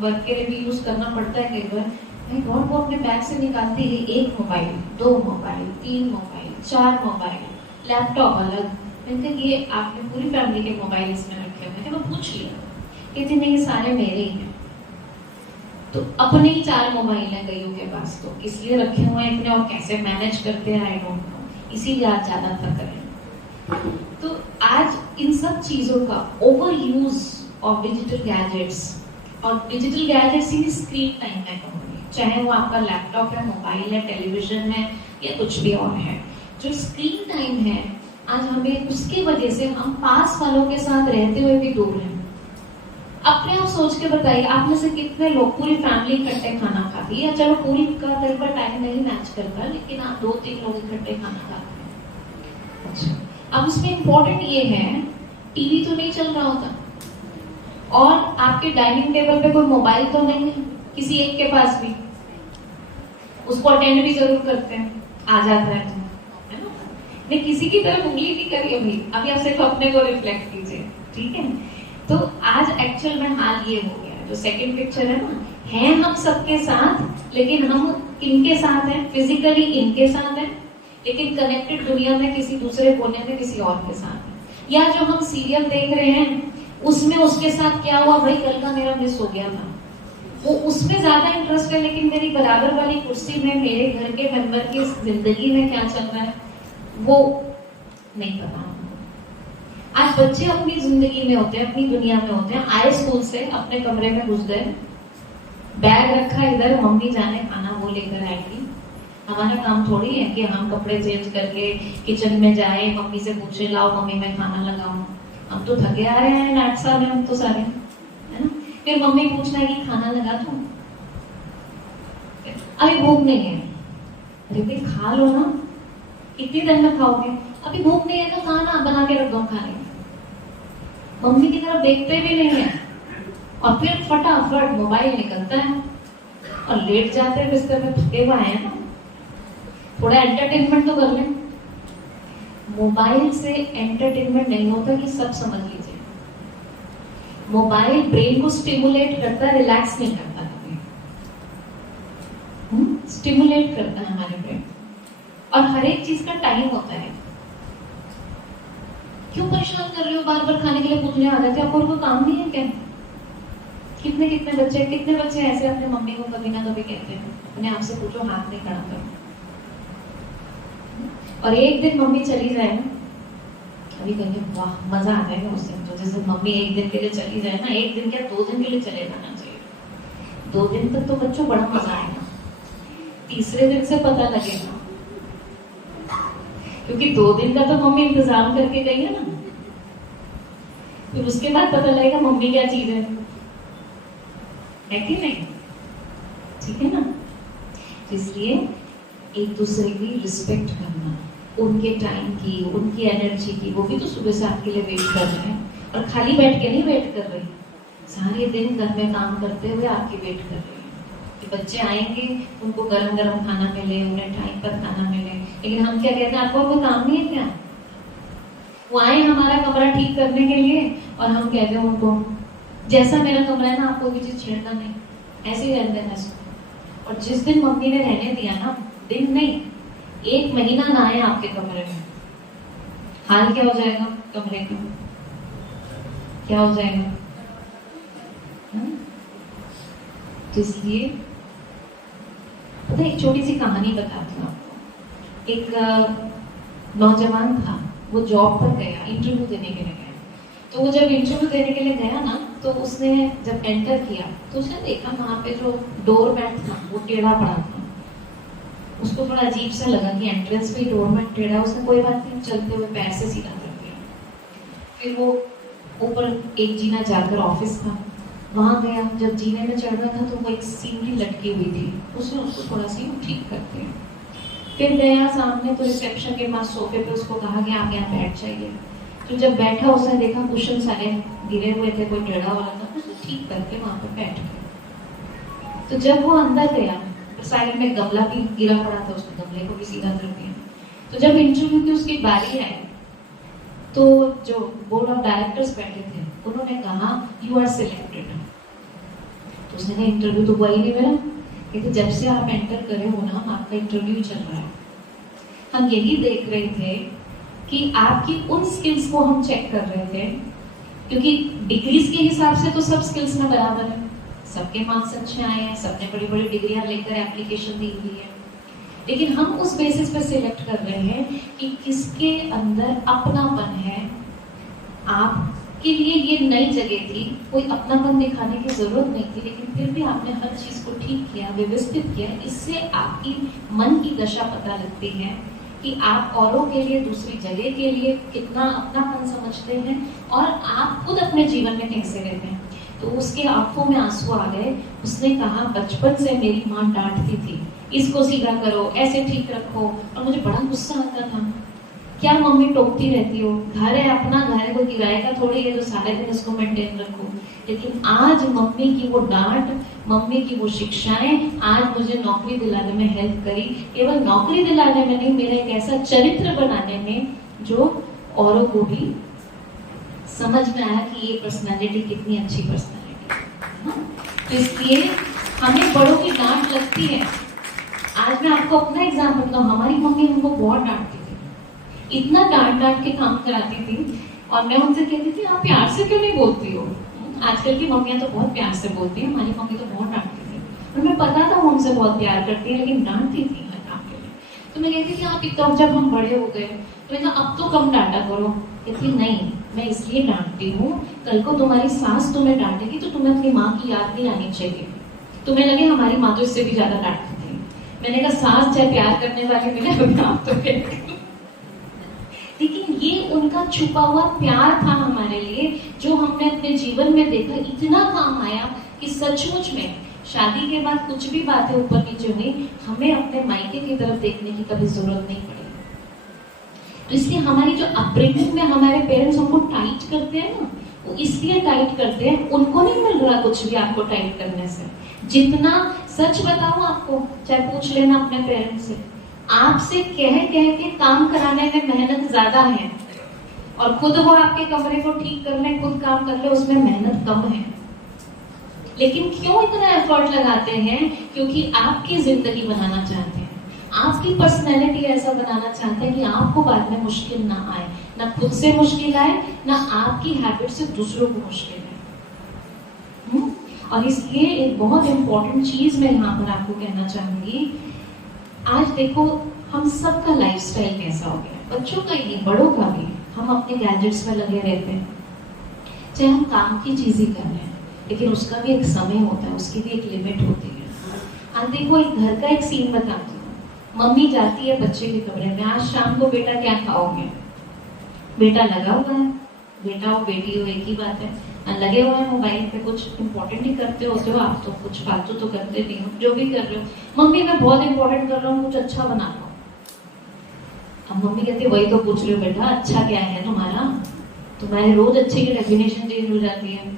वर्क के लिए भी यूज करना पड़ता है कई बार, गॉड, वो अपने बैग से निकालती है 1 mobile, 2 mobile, 3 mobile, 4 mobile, laptop अलग। मैंने कहा ये आपने पूरी फैमिली के मोबाइल इसमें रखे हुए हैं? मैं पूछ लिया, कहती नहीं ये सारे मेरे ही हैं। तो अपने ही 4 मोबाइल हैं कईयों के पास, तो इसलिए रखे हुए हैं इतने, और कैसे मैनेज करते हैं आई डोंट नो, इसीलिए आज ज्यादा थक रहे हैं। तो आज इन सब चीजों का over use of digital gadgets, और डिजिटल गैजेट्स ही स्क्रीन टाइम है कहूँगी, चाहे वो आपका लैपटॉप है, मोबाइल है, टेलीविजन है, या कुछ भी और है। जो स्क्रीन टाइम है आज हमें, उसकी वजह से हम पास वालों के साथ रहते हुए भी दूर हैं। अपने आप सोच के बताइए, आप में से कितने लोग पूरी फैमिली इकट्ठे खाना खाती है, या चलो पूरी का कई बार टाइम नहीं मैच करता, लेकिन आप 2-3 लोग इकट्ठे खाना खाते हैं। अच्छा, अब उसमें इंपॉर्टेंट ये है, टीवी तो नहीं चल रहा होता, और आपके डाइनिंग टेबल पे कोई मोबाइल तो नहीं है किसी एक के पास भी, उसको अटेंड भी जरूर करते हैं, आ जाता है तो, है ना? नहीं किसी की तरफ उंगली नहीं करी अभी आप सिर्फ अपने को रिफ्लेक्ट कीजिए, ठीक है? तो आज एक्चुअल में हाल ये हो गया, जो सेकंड पिक्चर है ना, है हम सबके साथ, लेकिन हम इनके साथ हैं, फिजिकली इनके साथ हैं, लेकिन कनेक्टेड दुनिया में किसी दूसरे कोने में किसी और के साथ है। या जो हम सीरियल देख रहे हैं उसमें उसके साथ क्या हुआ, भाई कल का मेरा मिस हो गया था, वो उसमें ज्यादा इंटरेस्ट है, लेकिन मेरी बराबर वाली कुर्सी में मेरे घर के मेंबर की जिंदगी में क्या चल रहा है वो नहीं पता। आज बच्चे अपनी जिंदगी में होते हैं, अपनी दुनिया में होते हैं, आए स्कूल से अपने कमरे में घुस गए, बैग रखा इधर, मम्मी जाने खाना वो लेकर आएगी। हमारा काम थोड़ी है कि हम कपड़े चेंज करके किचन में जाए, मम्मी से पूछे लाओ मम्मी मैं खाना लगाऊं। हम तो थके आ रहे हैं 8 साल में, हम तो सारे, है ना? फिर मम्मी पूछना है कि खाना लगा दूं, अभी भूख नहीं है, अरे भाई खा लो ना, कितनी देर में खाओगे, अभी भूख नहीं है तो खाना बना के रख दो खाने। मम्मी की तरफ देखते भी नहीं है, और फिर फटाफट मोबाइल निकलता है और लेट जाते हैं बिस्तर में, थके हुए हैं ना, थोड़ा एंटरटेनमेंट तो कर लें। मोबाइल से एंटरटेनमेंट नहीं होता, कि सब समझ लीजिए। मोबाइल ब्रेन को स्टिमुलेट करता है, रिलैक्स नहीं करता कभी। स्टिमुलेट करता है हमारे ब्रेन, और हर एक चीज का टाइम होता है। क्यों परेशान कर रहे हो, बार बार खाने के लिए पूछने आ जाते हो, आपको कोई काम नहीं है क्या? कितने बच्चे ऐसे अपने मम्मी को कभी ना कभी कहते हैं, अपने आप से पूछो, हाथ नहीं खड़ा करो। और एक दिन मम्मी चली जाए ना, अभी कहेंगे वाह मजा आ जाएगा उस दिन तो, जैसे मम्मी एक दिन के लिए चली जाए ना, एक दिन क्या 2 दिन के लिए चले जाना चाहिए, 2 दिन तक तो बच्चों बड़ा मजा आएगा, तीसरे दिन से पता लगेगा, क्योंकि 2 दिन का तो मम्मी इंतजाम करके गई है ना, फिर उसके बाद पता लगेगा मम्मी क्या चीज है कि नहीं? ठीक है ना? इसलिए एक दूसरे की रिस्पेक्ट करना, उनके टाइम की, उनकी एनर्जी की, वो भी तो सुबह से आपके लिए वेट कर रहे हैं, और खाली बैठ के नहीं वेट कर रही, सारे दिन घर में काम करते हुए आपकी वेट कर रही है कि बच्चे आएंगे, उनको गरम गरम खाना मिले, उन्हें टाइम पर खाना मिले। लेकिन हम क्या कहते हैं, आपको कोई काम नहीं है क्या? वो आए हमारा कमरा ठीक करने के लिए, और हम कहते हैं उनको जैसा मेरा कमरा है ना, आपको भी चीज छेड़ना नहीं, ऐसे ही रहने देना। और जिस दिन मम्मी ने रहने दिया ना, दिन नहीं 1 महीना ना आए आपके कमरे में, हाल क्या हो जाएगा कमरे का, क्या हो जाएगा? तो इसलिए पता है, एक छोटी सी कहानी बताती हूँ आपको। एक नौजवान था, वो जॉब पर गया, इंटरव्यू देने के लिए गया। तो वो जब इंटरव्यू देने के लिए गया ना, तो उसने जब एंटर किया तो उसने देखा वहां पे जो डोर मैट था वो टेढ़ा पड़ा था। उसको थोड़ा अजीब सा लगा कि एंट्रेंस पे डोर मैट टेढ़ा, उसने कोई बात नहीं चलते हुए पैर से सीधा कर दिया। फिर वो ऊपर एक जीना जाकर ऑफिस था, वहां गया। जब जीने में चढ़ रहा था तो वो एक सीढ़ी लटकी हुई थी, उसने उसको थोड़ा सी ठीक कर दिया। फिर गया सामने, तो रिसेप्शन के पास सोफे पे उसको कहा कि आप यहाँ बैठ जाइए। तो जब बैठा उसने देखा कुशन सारे गिरे हुए थे, कोई टेढ़ा वाला था, उसने ठीक करके वहां पर बैठ गया। तो जब वो अंदर गया, साइड में गमला भी गिरा पड़ा था, उसने गमले को भी सीधा कर दिया। तो जब इंटरव्यू की उसकी बारी आई, तो जो बोर्ड ऑफ डायरेक्टर्स बैठे थे उन्होंने कहा यू आर सिलेक्टेड। तो उसने कहा इंटरव्यू तो हुआ ही नहीं मेरा, कहते जब से आप एंटर करे हो ना, आपका इंटरव्यू चल रहा है, हम यही देख रहे थे कि आपकी उन स्किल्स को हम चेक कर रहे थे, क्योंकि डिग्रीज के हिसाब से तो सब स्किल्स में बराबर है, सबके मार्क्स अच्छे आए हैं, सबने बड़ी बड़ी डिग्रियां लेकर एप्लीकेशन दी हुई है, लेकिन हम उस बेसिस पे सिलेक्ट कर रहे हैं कि किसके अंदर अपनापन है। आपके लिए ये नई जगह थी, कोई अपनापन दिखाने की जरूरत नहीं थी, लेकिन फिर भी आपने हर चीज को ठीक किया, व्यवस्थित किया। इससे आपकी मन की दशा पता लगती है कि आप औरों के लिए, दूसरी जगह के लिए कितना अपनापन समझते हैं और आप खुद अपने जीवन में कैसे रहते हैं। तो उसके आंखों में आंसू आ गए। उसने कहा बचपन से मेरी माँ डांटती थी, इसको सीधा करो, ऐसे ठीक रखो, और मुझे बड़ा गुस्सा आता था, क्या मम्मी टोकती रहती हो, घर है अपना, घर है, कोई किराए का थोड़ी है जो सारे दिन इसको मेंटेन रखो। लेकिन आज मम्मी की वो डांट, मम्मी की वो शिक्षाएं आज मुझे नौकरी दिलाने में हेल्प करी। केवल नौकरी दिलाने में नहीं, मेरा एक ऐसा चरित्र बनाने में जो औरों को भी समझ में आया कि ये पर्सनालिटी कितनी अच्छी पर्सनालिटी है। तो इसलिए हमें बड़ों की डांट लगती है। आज मैं आपको अपना एग्जाम्पल बताऊं, हमारी मम्मी हमको बहुत डांटती थी, इतना डांट के काम कराती थी, और मैं उनसे कहती थी आप प्यार से क्यों नहीं बोलती हो। आजकल की मम्मियां तो बहुत प्यार से बोलती है, हमारी मम्मी तो बहुत डांटती थी, और मैं पता था वो हमसे बहुत प्यार करती है, लेकिन डांटती थी हर काम के लिए। तो मैं कहती थी आप इतना, जब हम बड़े हो गए तो मैं अब तो कम डांटा करो। कहती नहीं, मैं इसलिए डांटती हूँ, कल को तुम्हारी सास तुम्हें डांटेगी तो तुम्हें अपनी माँ की याद नहीं आनी चाहिए। तुम्हें लगे हमारी माँ तो इससे भी ज्यादा डांटती थी। मैंने कहा सास चाहे प्यार करने वाले मिले आप तो लेकिन ये उनका छुपा हुआ प्यार था हमारे लिए, जो हमने अपने जीवन में देखा, इतना काम आया कि सचमुच में शादी के बाद कुछ भी बातें ऊपर नीचे हुई, हमें अपने मायके की तरफ देखने की कभी जरूरत नहीं पड़ी। तो इसलिए हमारी जो अपब्रिंगिंग में हमारे पेरेंट्स हमको टाइट करते हैं ना, वो इसलिए टाइट करते हैं, उनको नहीं मिल रहा कुछ भी आपको टाइट करने से। जितना सच बताऊं आपको, चाहे पूछ लेना अपने पेरेंट्स से, आपसे कह के काम कराने में मेहनत ज्यादा है, और खुद वो आपके कमरे को ठीक कर ले, खुद काम कर ले, उसमें मेहनत कम है। लेकिन क्यों इतना एफर्ट लगाते हैं? क्योंकि आपकी जिंदगी बनाना चाहते हैं, आपकी पर्सनैलिटी ऐसा बनाना चाहते हैं कि आपको बाद में मुश्किल ना आए, ना खुद से मुश्किल आए, ना आपकी हैबिट से दूसरों को मुश्किल आए। और इसलिए एक बहुत इंपॉर्टेंट चीज मैं यहाँ पर आपको कहना चाहूंगी, आज देखो हम सबका लाइफस्टाइल कैसा हो गया, बच्चों का ही नहीं, बड़ों का भी। हम अपने गैजेट्स में लगे रहते हैं, चाहे हम काम की चीज ही कर रहे हैं, लेकिन उसका भी एक समय होता है, उसकी भी एक लिमिट होती है। आज देखो एक घर का एक सीन बताती हूँ, मम्मी जाती है बच्चे के कमरे में, आज शाम को बेटा क्या खाओगे? बेटा लगा हुआ है, बेटा हो बेटी हो एक ही बात है, लगे हुए हैं मोबाइल पे, कुछ इंपॉर्टेंट ही करते होते हो आप तो, कुछ फालतू तो करते नहीं हो, जो भी कर रहे हो। मम्मी मैं बहुत इंपॉर्टेंट कर रहा हूँ, कुछ अच्छा बना लो। अब मम्मी कहती है वही तो पूछ रही हो बेटा, अच्छा क्या है तुम्हारा? तुम्हारे रोज अच्छे की डेफिनेशन चेंज हो जाती है।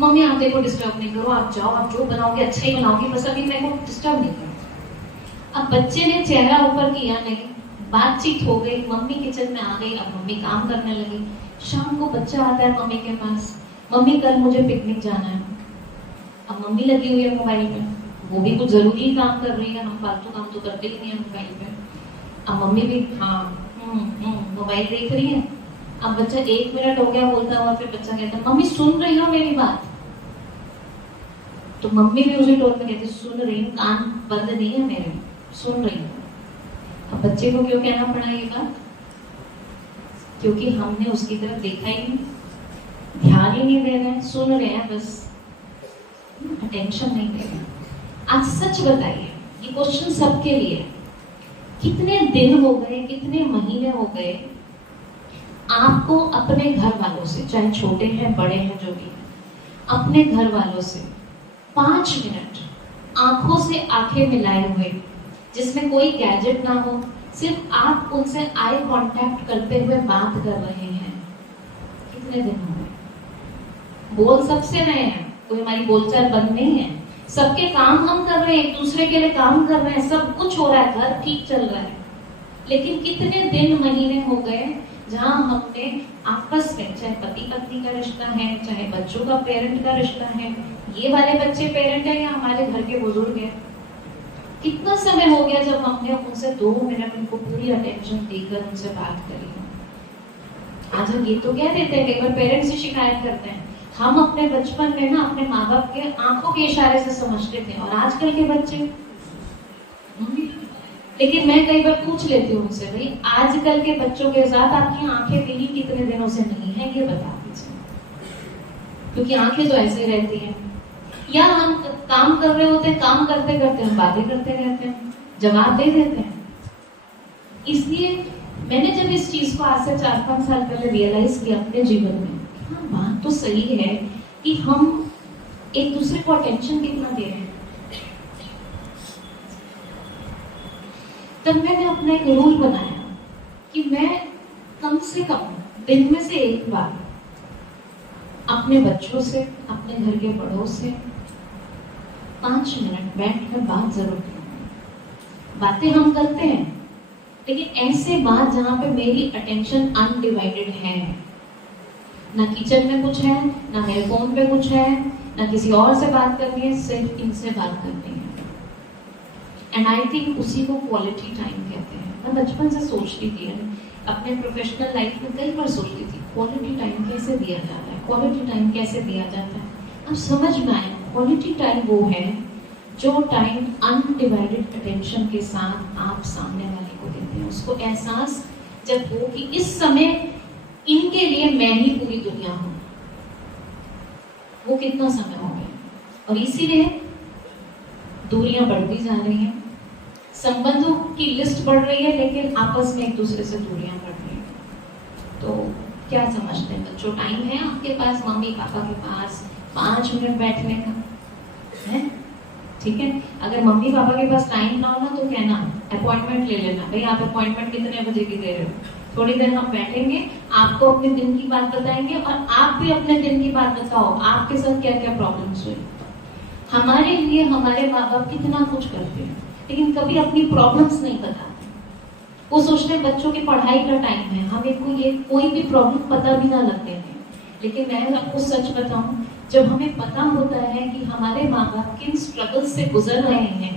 मम्मी आप देखो डिस्टर्ब नहीं करो, आप जाओ, आप जो बनाओगे अच्छा ही बनाओगे, बस अभी मेरे को डिस्टर्ब नहीं करो। अब बच्चे ने चेहरा ऊपर किया नहीं, बातचीत हो गई, मम्मी किचन में आ गई, अब मम्मी काम करने लगी। शाम को बच्चा आता है मम्मी के पास, मम्मी कल मुझे पिकनिक जाना है। अब मम्मी लगी हुई है मोबाइल पे, वो भी कुछ जरूरी काम कर रही है, हम फालतू काम तो करते ही नहीं है मोबाइल पे। अब मम्मी भी मोबाइल देख रही है। अब बच्चा 1 मिनट हो गया बोलता हुआ, फिर बच्चा कहता है मम्मी सुन रही हो मेरी बात? तो मम्मी भी उसी टोन में कहती सुन रही हूँ, कान बंद नहीं है मेरे, सुन रही हूँ। अब बच्चे को क्यों कहना पड़ा ये बात? क्योंकि हमने उसकी तरफ देखा ही नहीं, ध्यान ही नहीं दे रहे हैं, सुन रहे हैं बस, अटेंशन नहीं दे रहे। आज सच बताइए, ये क्वेश्चन सबके लिए, कितने दिन हो गए, कितने महीने हो गए आपको अपने घर वालों से, चाहे छोटे हैं बड़े हैं जो भी है, अपने घर वालों से 5 मिनट आंखों से आंखें मिलाए हुए, जिसमें कोई गैजेट ना हो, सिर्फ आप उनसे आई कांटेक्ट करते हुए बात कर रहे हैं, कितने दिन हो गए? बोल सबसे रहे हैं, कोई हमारी बोलचाल बंद नहीं है, सबके काम हम कर रहे हैं, एक दूसरे के लिए काम कर रहे हैं, सब कुछ हो रहा है, घर ठीक चल रहा है। लेकिन कितने दिन महीने हो गए जहाँ हमने आपस में, चाहे पति पत्नी का रिश्ता है, चाहे बच्चों का पेरेंट का रिश्ता है, ये वाले बच्चे पेरेंट है या हमारे घर के बुजुर्ग हैं, कितना समय हो गया जब हमने उनसे 2 मिनट उनको पूरी अटेंशन देकर उनसे बात करी। आज हम ये तो कह देते हैं, कई बार पेरेंट्स से शिकायत करते हैं, हम अपने बचपन में ना अपने माँ बाप के आंखों के इशारे से समझते थे, और आजकल के बच्चे लेकिन मैं कई बार पूछ लेती हूँ उनसे, भाई आजकल के बच्चों के साथ आपकी आंखें मिली कितने दिनों से नहीं है, ये बता दीजिए, क्योंकि आंखें तो ऐसे रहती हैं। या हम काम कर रहे होते हैं, काम करते करते हम बातें करते रहते हैं, जवाब दे देते हैं। इसलिए मैंने जब इस चीज को आज से 4-5 साल पहले रियलाइज किया अपने जीवन में, हाँ बात तो सही है कि हम एक दूसरे को अटेंशन कितना दे रहे हैं। तब मैंने अपना एक रूल बनाया कि मैं कम से कम दिन में से एक बार अपने बच्चों से, अपने घर के बड़ों से 5 मिनट बैठकर बात जरूर करूंगी। बातें हम करते हैं, लेकिन ऐसे बात जहां पे मेरी अटेंशन अनडिवाइडेड है, ना किचन में कुछ है, ना मेरे फोन पे कुछ है, ना किसी और से बात करनी है, सिर्फ इनसे बात करनी है। एंड आई थिंक उसी को क्वालिटी टाइम कहते हैं। मैं बचपन से सोचती थी, अपने प्रोफेशनल लाइफ में कई बार सोचती थी, क्वालिटी टाइम कैसे दिया जाता है, क्वालिटी टाइम कैसे दिया जाता है। अब समझ में आया, क्वालिटी टाइम वो है जो टाइम अनडिवाइडेड अटेंशन के साथ आप सामने वाले को देते हैं। उसको एहसास जब हो कि इस समय इनके लिए मैं ही पूरी दुनिया हूं, वो कितना समय हो गया। और इसीलिए दूरियां बढ़ती जा रही हैं, संबंधों की लिस्ट बढ़ रही है, लेकिन आपस में एक दूसरे से दूरियां बढ़ रही हैं। तो क्या समझते हैं बच्चों, टाइम है आपके पास, मम्मी पापा के पास 5 मिनट बैठने का है? ठीक है, अगर मम्मी पापा के पास टाइम ना हो ना तो कहना, अपॉइंटमेंट ले लेना, भाई आप अपॉइंटमेंट कितने बजे की दे रहे हो, थोड़ी देर हम बैठेंगे, आपको अपने दिन की बात बताएंगे और आप भी अपने दिन की बात बताओ, आपके साथ क्या क्या प्रॉब्लम्स हुई। हमारे लिए हमारे माँ बाप कितना कुछ करते हैं, लेकिन कभी अपनी प्रॉब्लम्स नहीं बताते। वो सोचते हैं बच्चों की पढ़ाई का टाइम है, हमें कोई भी प्रॉब्लम पता भी ना लगने दें। लेकिन मैं आपको सच बताऊं, जब हमें पता होता है कि हमारे माँ बाप किन स्ट्रगल से गुजर रहे हैं,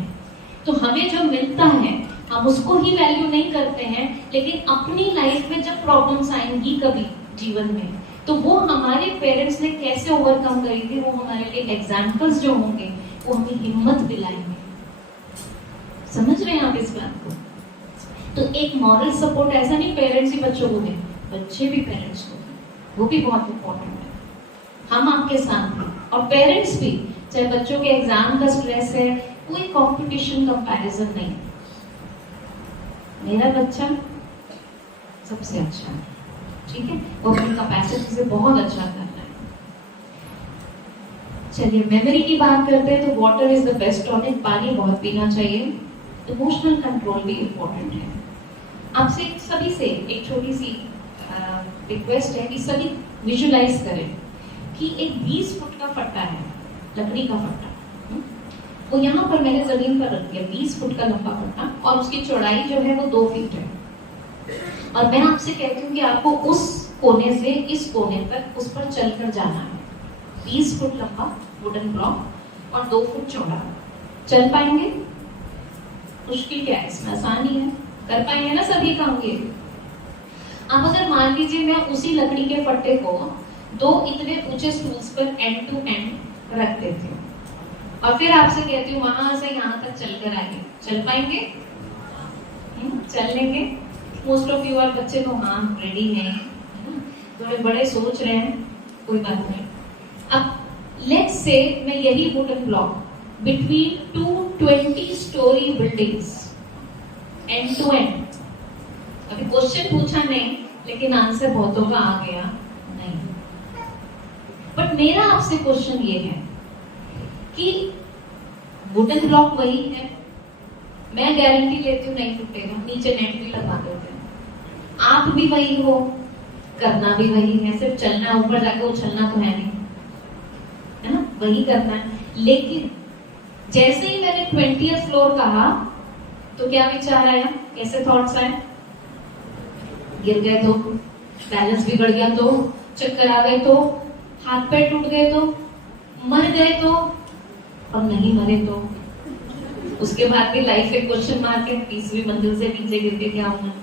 तो हमें जो मिलता है हम उसको ही वैल्यू नहीं करते हैं, लेकिन अपनी लाइफ में जब प्रॉब्लम्स आएंगी कभी जीवन में, तो वो हमारे पेरेंट्स ने कैसे ओवरकम करी थी, वो हमारे लिए एग्जाम्पल्स जो होंगे वो हमें हिम्मत दिलाएंगे। समझ रहे हैं आप इस बात को? तो एक मॉरल सपोर्ट ऐसा नहीं पेरेंट्स ही बच्चों को दें, बच्चे भी पेरेंट्स को दें, वो भी बहुत इंपॉर्टेंट है। हम आपके साथ हैं और पेरेंट्स भी, चाहे बच्चों के एग्जाम का स्ट्रेस है, कोई कंपटीशन कंपैरिजन नहीं, मेरा बच्चा सबसे अच्छा है, ठीक है, वो अपनी कैपेसिटी से बहुत अच्छा कर रहा है। चलिए मेमोरी की बात करते हैं, तो water is the best tonic, पानी बहुत पीना चाहिए। इमोशनल कंट्रोल भी इम्पोर्टेंट है। आपसे सभी से एक छोटी सी रिक्वेस्ट है कि सभी विजुलाइज करें कि एक 20 फुट का फट्टा है, लकड़ी का फट्टा, वो यहाँ पर मैंने जमीन पर रख दिया, 20 फुट का लंबा फट्टा, और उसकी चौड़ाई जो है वो 2 फीट है। और मैं आपसे कहती हूँ कि आपको उस कोने से इस कोने तक उस पर चलकर जाना है। 20 फुट लंबा वुडन ब्लॉक और 2 फुट चौड़ा। चल पाएंगे? मुश्किल क्या है इसमें, आसानी है, कर पाएंगे ना सभी काम ये। अब अगर मान लीजिए मैं उसी लकड़ी के फट्टे को 2 इतने ऊंचे स्टूल्स पर एंड टू एंड रख देती हूँ और फिर आपसे कहती हूँ वहां से यहाँ तक चलकर आइए, चल पाएंगे? चल लेंगे? मोस्ट ऑफ यू आर बच्चे तो हाँ रेडी हैं, थोड़े बड़े सोच रहे हैं, कोई बात नहीं। अब लेट्स से मैं यही wooden block between 2 20 story buildings end to end, अभी क्वेश्चन पूछा नहीं लेकिन आंसर बहुतों का आ गया नहीं, बट मेरा आपसे क्वेश्चन ये है कि वुडन ब्लॉक वही है, मैं गारंटी लेती हूँ नहीं टूटेगा, नीचे नेट भी लगा देते हैं, आप भी वही हो, करना भी वही है, सिर्फ चलना, ऊपर जाकर उछलना तो है नहीं, है ना, वही करना है। लेकिन जैसे ही मैंने 20th फ्लोर कहा तो क्या विचार आया, कैसे थॉट्स आए? गिर गए तो बैलेंस बिगड़ गया तो, चक्कर आ गए तो, हाथ पैर टूट गए तो, मर गए तो, और नहीं मरे तो उसके बाद भी लाइफ पे क्वेश्चन मार्क है, 30वीं मंजिल से नीचे गिर के क्या होना,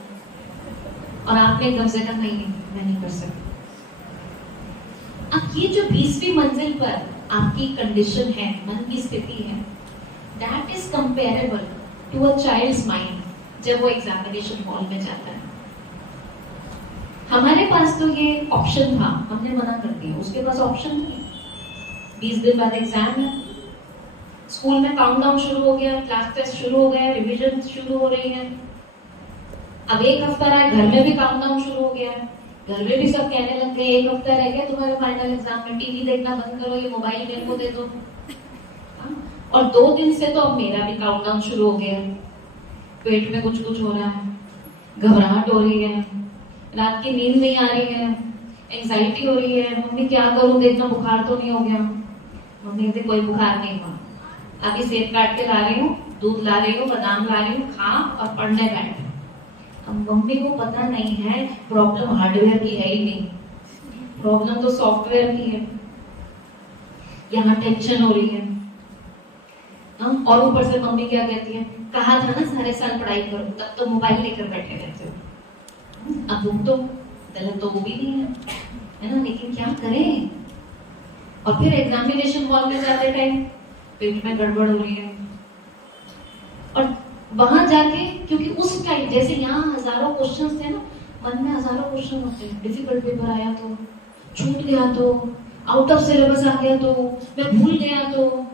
और आपने एकदम से कहा नहीं मैं नहीं कर सकती। अब ये जो 20वीं मंजिल पर आपकी कंडीशन है, मन की स्थिति है, that is comparable to a child's mind जब वो एग्जामिनेशन हॉल में जाता है। हमारे पास तो ये ऑप्शन था, हमने मना कर दिया, उसके पास ऑप्शन नहीं है। 20 दिन बाद एग्जाम है, स्कूल में काउंटडाउन शुरू हो गया, क्लास टेस्ट शुरू हो गया, रिवीजन शुरू हो रही है। अब एक हफ्ता रहा है, घर में भी काउंटडाउन शुरू हो गया है, घर में भी सब कहने लग गए एक हफ्ता रह गया तुम्हारे फाइनल एग्जाम में, टीवी देखना बंद करो, ये मोबाइल मेरे को दे दो। और 2 दिन से तो अब मेरा भी काउंटडाउन शुरू हो गया, पेट में कुछ कुछ हो रहा है, घबराहट हो रही है, रात की नींद नहीं आ रही है, एंजाइटी हो रही है, मम्मी क्या करूं, देखना बुखार तो नहीं हो गया। मम्मी कहते कोई बुखार नहीं हुआ, अभी सेब काट के ला रही हूँ, दूध ला रही हूँ, बादाम ला रही हूँ, खा और पढ़ने बैठ। अब मम्मी को पता नहीं है प्रॉब्लम हार्डवेयर की है ही नहीं, प्रॉब्लम तो सॉफ्टवेयर की है, यहाँ टेंशन हो रही है। और ऊपर से मम्मी क्या कहती है, कहा था ना सारे साल पढ़ाई करो, तब तो मोबाइल लेकर बैठे रहते हो। अब तुम तो गलत तो वो भी नहीं है ना, लेकिन क्या करें। और फिर एग्जामिनेशन हॉल में जाते टाइम पेट में गड़बड़ हो रही है, और वहां जाके क्योंकि उस टाइम जैसे यहाँ हजारों क्वेश्चंस थे ना, मन में हजारों क्वेश्चन होते हैं, डिफिकल्ट पेपर आया तो, छूट गया तो, आउट ऑफ सिलेबस आ गया तो, मैं भूल गया तो,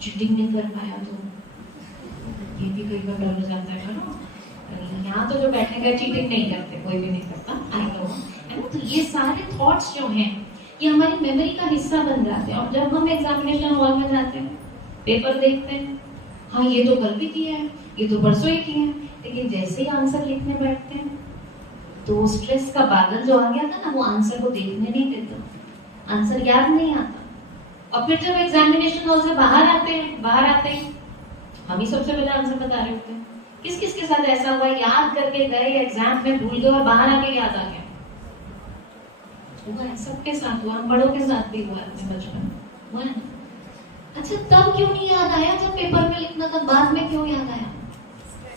चीटिंग नहीं कर पाया तो, ये भी कई बार डर जाता है ना। यहाँ तो जो बैठने का चीटिंग नहीं करते, कोई भी नहीं करता, आई नो, है ना। तो ये सारे थॉट्स जो हैं ये हमारी मेमोरी का हिस्सा बन जाते हैं, और जब हम एग्जामिनेशन हॉल में जाते हैं, पेपर देखते हैं, हाँ ये तो कल भी किया है, ये तो परसों ही किया है, लेकिन जैसे ही आंसर लिखने बैठते हैं तो स्ट्रेस का बादल जो आ गया था ना, वो आंसर को देखने नहीं देता, आंसर याद नहीं आता। और फिर जब एग्जामिनेशन हॉल से बाहर आते हैं हम ही सबसे पहले आंसर बता रहे होते हैं। किस किस के साथ ऐसा हुआ, याद करके गए एग्जाम में भूल गए और बाहर आके याद आ गया? हुआ है, सबके साथ हुआ, बड़ों के साथ भी हुआ है, बचपन हुआ है। अच्छा तब क्यों नहीं याद आया जब पेपर में लिखना था, बाद में क्यों याद आया?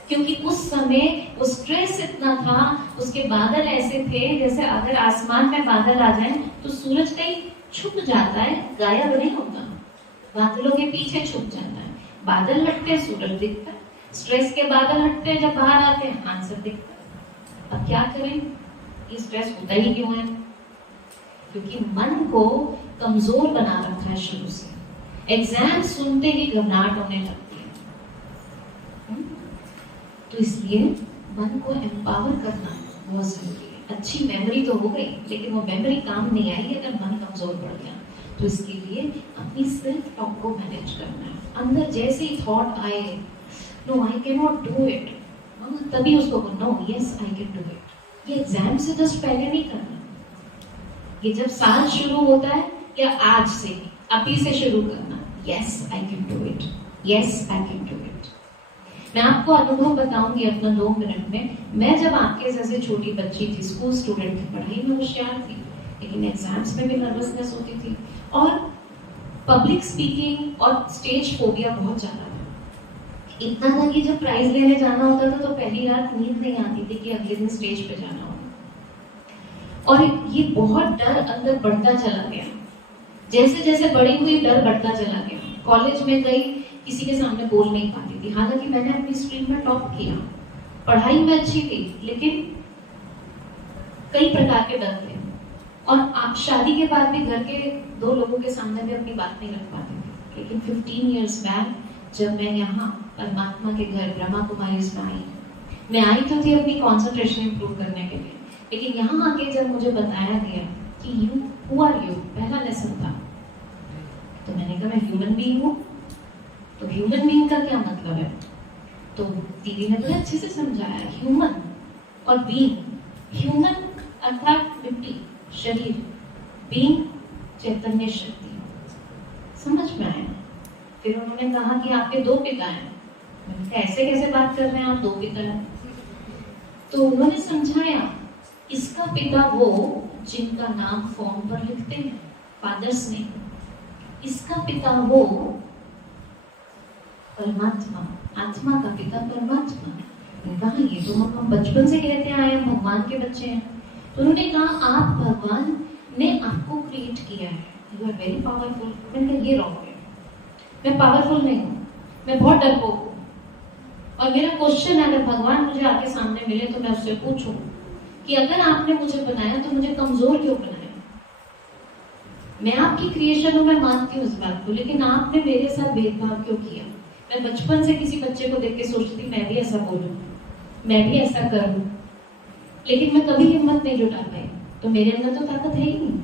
क्योंकि उस समय वो स्ट्रेस इतना था, उसके बादल ऐसे थे जैसे अगर आसमान में बादल आ जाए तो सूरज कहीं छुप जाता है, गायब नहीं होता, बादलों के पीछे छुप जाता है। बादल हटते सूरज दिखता है, स्ट्रेस के बादल हटते हैं, जब बाहर आते हैं आंसर दिखता है। अब क्या करें, ये स्ट्रेस होता ही क्यों है? क्योंकि मन को कमजोर बना रखा है शुरू से। एग्जाम सुनते ही घबराहट होने लगती है, तो इसलिए मन को एम्पावर करना बहुत जरूरी है। अच्छी मेमोरी तो हो गई, लेकिन वो मेमोरी काम नहीं आई अगर मन कमजोर पड़ गया। तो इसके लिए अपनी सेल्फ टॉक को मैनेज करना है। अंदर जैसे ही थॉट आए, no I can not do it, तभी उसको no yes I can do it. ये एग्जाम से जस्ट पहले नहीं करना, ये जब साल शुरू होता है या आज से, अभी से शुरू करना। Yes I can do it, yes I can do it. मैं आपको अनुभव बताऊंगी अपना 2 मिनट में। मैं जब आपके जैसे छोटी बच्ची थी, स्कूल स्टूडेंट थी, पढ़ाई में होशियार थी, लेकिन एग्जाम्स में भी नर्वसनेस होती थी, और पब्लिक स्पीकिंग और स्टेज फोबिया बहुत ज्यादा था। इतना था कि जब प्राइज लेने जाना होता था तो पहली रात नींद नहीं आती थी कि अगले दिन स्टेज पे जाना होगा। और ये बहुत डर अंदर बढ़ता चला गया, जैसे जैसे बड़ी हुई डर बढ़ता चला गया। कॉलेज में गई, किसी के सामने बोल नहीं पाती थी, हालांकि मैंने अपनी स्ट्रीम में टॉप किया, पढ़ाई में अच्छी थी, लेकिन कई प्रकार के डर थे। और आप शादी के बाद भी घर के 2 लोगों के सामने भी अपनी बात नहीं रख पाते थे। लेकिन 15 इयर्स बैक जब मैं यहाँ परमात्मा के घर ब्रह्मा कुमारी में आई, मैं आई तो थी अपनी कॉन्सेंट्रेशन इंप्रूव करने के लिए, लेकिन यहाँ आके जब मुझे बताया गया कि यू हु आर यू, पहला लेसन था, तो मैंने कहा मैं ह्यूमन बीइंग हूँ। तो ह्यूमन बीइंग का क्या मतलब है? तो दीदी ने बड़े अच्छे से समझाया, ह्यूमन और बीइंग, ह्यूमन अर्थात मिट्टी शरीर, बीइंग चैतन्य शक्ति। समझ में आया? फिर उन्होंने कहा कि आपके 2 पिता हैं। मैंने कहा ऐसे कैसे बात कर रहे हैं आप, 2 पिता हैं? तो उन्होंने समझाया इसका पिता वो जिनका नाम फॉर्म पर लिखते हैं, फादर्स नहीं। इसका पिता वो परमात्मा, आत्मा का पिता परमात्मा। कहा ये तो हम बचपन से कहते आए हैं भगवान के बच्चे हैं। तो उन्होंने कहा आप भगवान ने आपको क्रिएट किया है, यू आर वेरी पावरफुल। मैंने कहा ये रॉन्ग है, मैं पावरफुल नहीं हूँ, मैं बहुत डरपोक हूँ। और मेरा क्वेश्चन है, अगर भगवान मुझे आके सामने मिले तो मैं उससे पूछूं कि अगर आपने मुझे बनाया तो मुझे कमजोर क्यों बनाया? मैं आपकी क्रिएशन हूं, मैं मानती हूँ इस बात को, लेकिन आपने मेरे साथ भेदभाव क्यों किया? मैं बचपन से किसी बच्चे को देख के सोचती थी मैं भी ऐसा बोलूं, मैं भी ऐसा करूं, लेकिन मैं कभी हिम्मत नहीं जुटा पाई। तो मेरे अंदर तो ताकत है ही नहीं।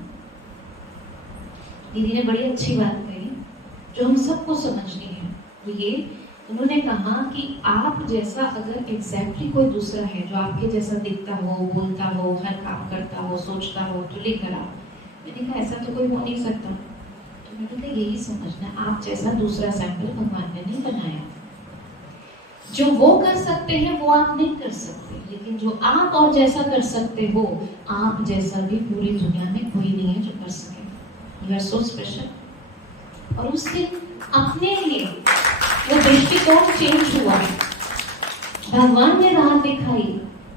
दीदी ने बड़ी अच्छी बात कही जो हम सबको समझनी है, वो ये उन्होंने कहा कि आप जैसा अगर एग्जैक्टली कोई दूसरा है जो आपके जैसा दिखता हो, बोलता हो, हर काम करता हो, सोचता हो, तो लेकर आप। मैंने कहा ऐसा तो कोई हो नहीं सकता। तो मैंने कहा यही समझना, आप जैसा दूसरा सैंपल भगवान ने नहीं बनाया। जो वो कर सकते हैं वो आप नहीं कर सकते, लेकिन जो आप और जैसा कर सकते हो, आप जैसा भी पूरी दुनिया में कोई नहीं है जो कर सके। You are so special. और उस दिन अपने लिए वो दृष्टिकोण चेंज हुआ। भगवान ने राह दिखाई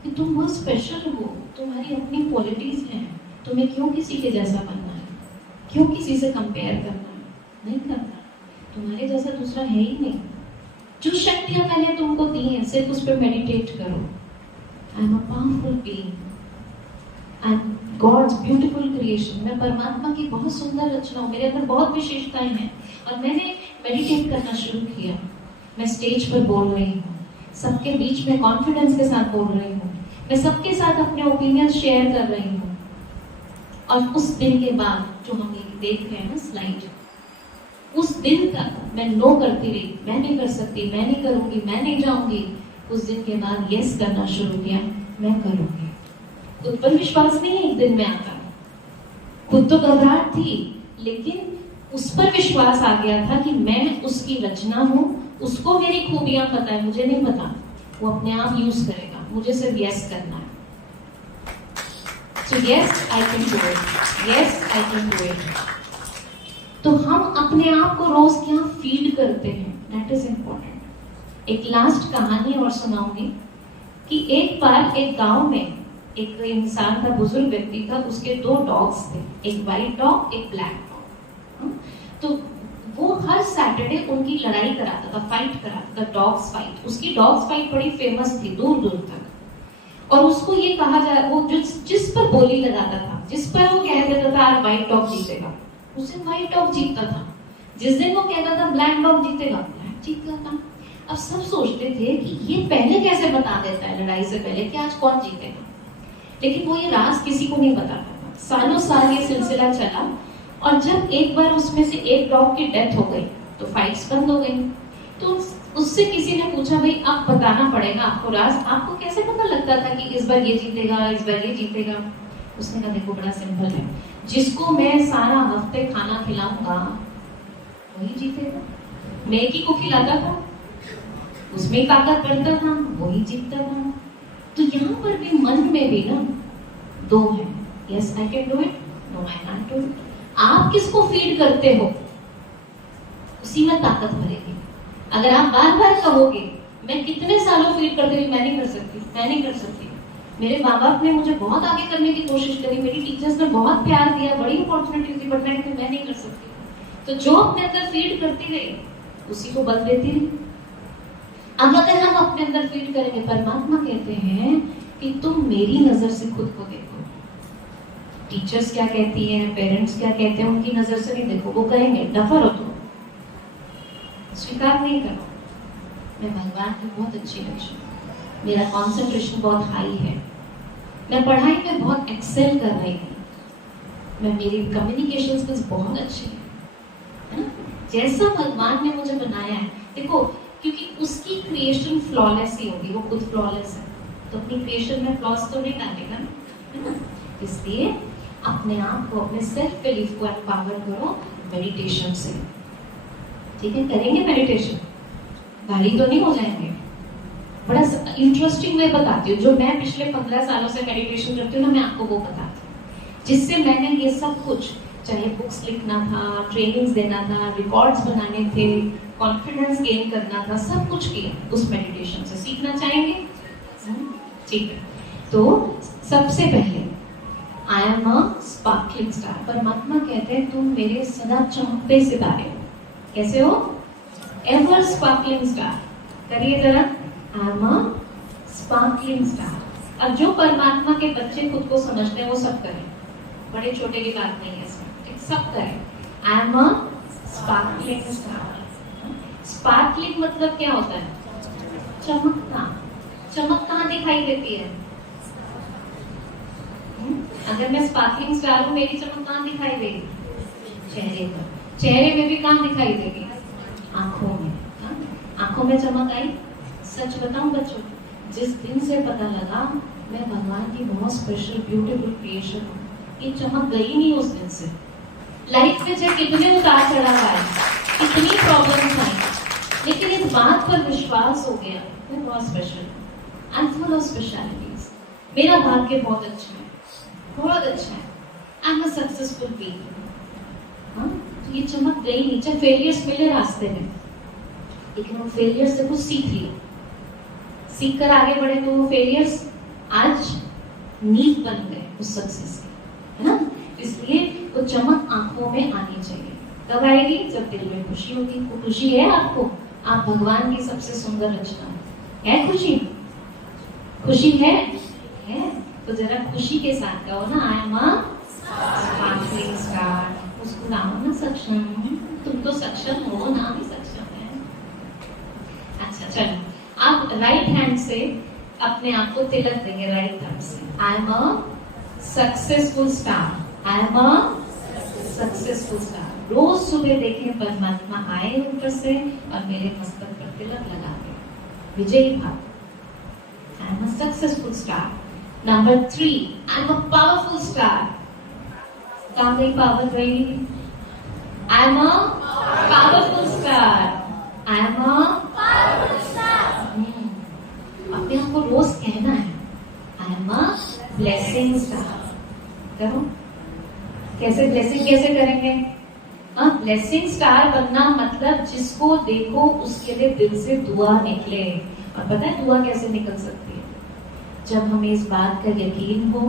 कि तुम बहुत स्पेशल हो, तुम्हारी अपनी क्वालिटीज हैं, तुम्हें क्यों किसी के जैसा बनना है, क्यों किसी से कंपेयर करना है? नहीं करना, तुम्हारे जैसा दूसरा है ही नहीं। जो शक्तियां मैंने तुमको दी हैं सिर्फ उस पर मेडिटेट करो। I am a powerful being, I am God's beautiful creation. मैं परमात्मा की बहुत सुंदर रचना हूँ, मेरे अंदर बहुत विशेषताएं हैं। और मैंने मेडिटेट करना शुरू किया। मैं स्टेज पर बोल रही हूँ, सबके बीच में कॉन्फिडेंस के साथ बोल रही हूँ, मैं सबके साथ अपने ओपिनियन शेयर कर रही हूँ। और उस दिन के बाद जो हम ये देख रहे हैं ना स्लाइड, उस दिन तक मैं नो करती रही, मैं नहीं कर सकती, मैं नहीं करूंगी, मैं नहीं जाऊंगी। उस दिन के बाद यस करना शुरू किया, मैं करूंगी। खुद पर विश्वास नहीं एक दिन में आता, खुद तो घबराहट थी, लेकिन उस पर विश्वास आ गया था कि मैं उसकी रचना हूं, उसको मेरी खूबियां पता है, मुझे नहीं पता, वो अपने आप यूज करेगा, मुझे सिर्फ यस करना है। So yes, I can do it. Yes, I can do it. तो हम अपने आप को रोज क्या फीड करते हैं, that is important. एक लास्ट कहानी और सुनाऊंगी कि एक बार एक गांव में एक इंसान था, बुजुर्ग व्यक्ति था, उसके 2 डॉग्स थे, एक व्हाइट डॉग, एक ब्लैक डॉग। तो वो हर सैटरडे उनकी लड़ाई कराता था, फाइट कराता था, डॉग्स फाइट। उसकी डॉग्स फाइट बड़ी फेमस थी दूर दूर तक। और उसको ये कहा जाए, वो जिस पर बोली लगाता था, जिस पर वो कह देता था आज व्हाइट डॉग जीतेगा, उस दिन व्हाइट डॉग जीतता था। जिस दिन वो कहता था ब्लैक डॉग जीतेगा, ब्लैक जीतता था। अब सब सोचते थे कि ये पहले कैसे बता देता है लड़ाई से पहले कि आज कौन जीतेगा, लेकिन वो ये राज किसी को नहीं बताता था। सालों साल ये सिलसिला चला, और जब एक बार उसमें से एक डॉग की डेथ हो गई तो फाइट्स बंद हो गई। तो उससे किसी ने पूछा, भाई आप बताना पड़ेगा आपको राज, आपको कैसे पता लगता था कि इस बार ये जीतेगा, इस बार ये जीतेगा? उसने कहा देखो बड़ा सिंपल है, जिसको मैं सारा हफ्ते खाना खिलाऊंगा वही जीतेगा। मैं एक ही को खिलाता था, उसमें ताकत बढ़ता था, वही जीतता था। तो यहाँ पर भी मन में भी ना 2 है, yes I can do it, no I can't do it. आप किसको फीड करते हो उसी में ताकत भरेगी। अगर आप बार बार कहोगे मैं कितने सालों फीड करते हुए मैं नहीं कर सकती, मैं नहीं कर सकती, मेरे माँ बाप ने मुझे बहुत आगे करने की कोशिश करी, मेरी टीचर्स ने बहुत प्यार दिया, बड़ी अपॉर्चुनिटी थी, बट मैं नहीं कर सकती। तो जो अपने अंदर फीड करती रही उसी को बल देती रही। अब अगर हम अपने अंदर फीड करेंगे, परमात्मा कहते हैं कि तुम मेरी नजर से खुद को देखो। टीचर्स क्या कहती हैं, पेरेंट्स क्या कहते हैं, उनकी नजर से नहीं देखो। वो कहेंगे डफर हो तुम, स्वीकार नहीं करो। मैं भगवान की बहुत अच्छी लक्ष्मी, मेरा कंसंट्रेशन बहुत हाई है, मैं पढ़ाई में बहुत एक्सेल कर रही हूँ, मैं मेरी कम्युनिकेशन स्किल्स बहुत अच्छी है ना। जैसा भगवान ने मुझे बनाया है, देखो क्योंकि उसकी क्रिएशन फ्लॉलेस ही होगी, वो खुद फ्लॉलेस है, तो अपनी क्रिएशन में फ्लॉस तो नहीं डालेगा ना, है ना। इसलिए अपने आप को, अपने सेल्फ बिलीफ को एम्पावर करो मेडिटेशन से। ठीक है, करेंगे मेडिटेशन, भारी तो नहीं हो जाएंगे, बड़ा इंटरेस्टिंग वे बताती हूँ, जो मैं पिछले 15 सालों से मेडिटेशन करती हूँ ना, मैं आपको वो बताती हूँ, जिससे मैंने ये सब कुछ, चाहे बुक्स लिखना था, ट्रेनिंग्स देना था, रिकॉर्ड्स बनाने थे, कॉन्फिडेंस गेन करना था, सब कुछ किया उस मेडिटेशन से। सीखना चाहेंगे? ठीक है। तो सबसे पहले आई एम अ स्पार्कलिंग स्टार। परमात्मा कहते हैं तुम मेरे सदा चमकते सितारे हो। कैसे हो? Ever sparkling star. करिए जरा, आई एम अ स्पार्कलिंग स्टार। अब जो परमात्मा के बच्चे खुद को समझते हैं वो सब करें, बड़े छोटे की बात नहीं है इसमें, सब करें। आई am a sparkling star. Sparkling मतलब क्या होता है? चमकना। चमक कहाँ दिखाई देती है? अगर मैं स्पार्कलिंग स्टार हूँ, मेरी चमक कहाँ दिखाई देगी? चेहरे पर। चेहरे में भी कहाँ दिखाई देगी? आंखों में। आंखों में चमक आई। सच बताऊं बच्चों, जिस दिन से पता लगा मैं भगवान की बहुत स्पेशल ब्यूटीफुल क्रिएशन हूँ, ये चमक गई नहीं उस दिन से। लाइफ में चाहे कितने उतार चढ़ाव आए, कितनी प्रॉब्लम्स आई, लेकिन इस बात पर विश्वास हो गया मैं बहुत स्पेशल हूँ। I am full of specialities. मेरा भाग्य बहुत अच्छा है, बहुत अच्छा है। I am a successful people. तो ये चमक गई नहीं। चाहे फेलियर्स मिले रास्ते में, लेकिन वो फेलियर्स से कुछ सीख लिया, सीख कर आगे बढ़े, तो वो फेलियर्स आज नींव बन गए उस सक्सेस की, है ना? इसलिए वो चमक आंखों में आनी चाहिए। कब आएगी? जब दिल में खुशी होगी। वो खुशी है आपको? आप भगवान की सबसे सुंदर रचना है। खुशी? खुशी है? तो जरा खुशी के साथ कहो ना, I am a sparkling star. मुस्कुराओ ना, सक्षम। तुम तो सक्षम हो ना, भी सक्षम है। अच्छा चलो, आप राइट हैंड से अपने आप को तिलक देंगे, राइट थंब से। I am a successful star. I am a successful star. रोज सुबह देखें परमात्मा आए ऊपर से और मेरे मस्तक पर तिलक लगा दे। विजयी भाव। आई am a successful star. Number 3, I am a powerful star. कहाँ गई पावर गई? आई am a powerful star. I am a powerful star. अपने आप को रोज कहना है, I am a blessing star. करो। कैसे ब्लेसिंग कैसे करेंगे? ब्लेसिंग स्टार बनना मतलब जिसको देखो उसके लिए दिल से दुआ निकले। और पता है दुआ कैसे निकल सकती है? जब हमें इस बात का यकीन हो,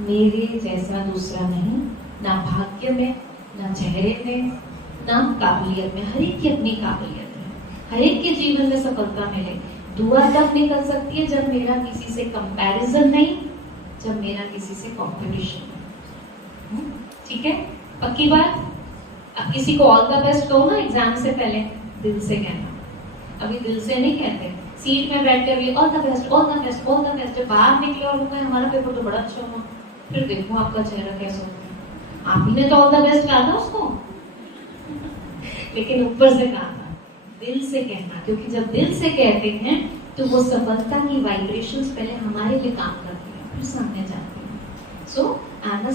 मेरे जैसा दूसरा नहीं, ना भाग्य में, ना चेहरे में, ना काबिलियत में। हर एक की अपनी काबिलियत है, हर एक के जीवन में सफलता मिले। दुआ तब निकल सकती है जब मेरा किसी से कंपैरिजन नहीं, जब मेरा किसी से कंपटीशन नहीं। ठीक है? पक्की बात? अब किसी को ऑल द बेस्ट कहो ना एग्जाम से पहले, दिल से कहना। अभी दिल से नहीं कहते, सीट में बैठ कर भी all the best, all the best, all the best. जब बाहर निकले और कहें हमारा पेपर तो बड़ा अच्छा हुआ, फिर देखो आपका चेहरा कैसा होता है। आप ही ने तो ऑल द बेस्ट कहा था उसको, लेकिन ऊपर से कहा था। दिल से कहना, क्योंकि जब दिल से कहते हैं तो वो सफलता की वाइब्रेशंस पहले हमारे लिए काम करती है, फिर सामने जाती है। So I am a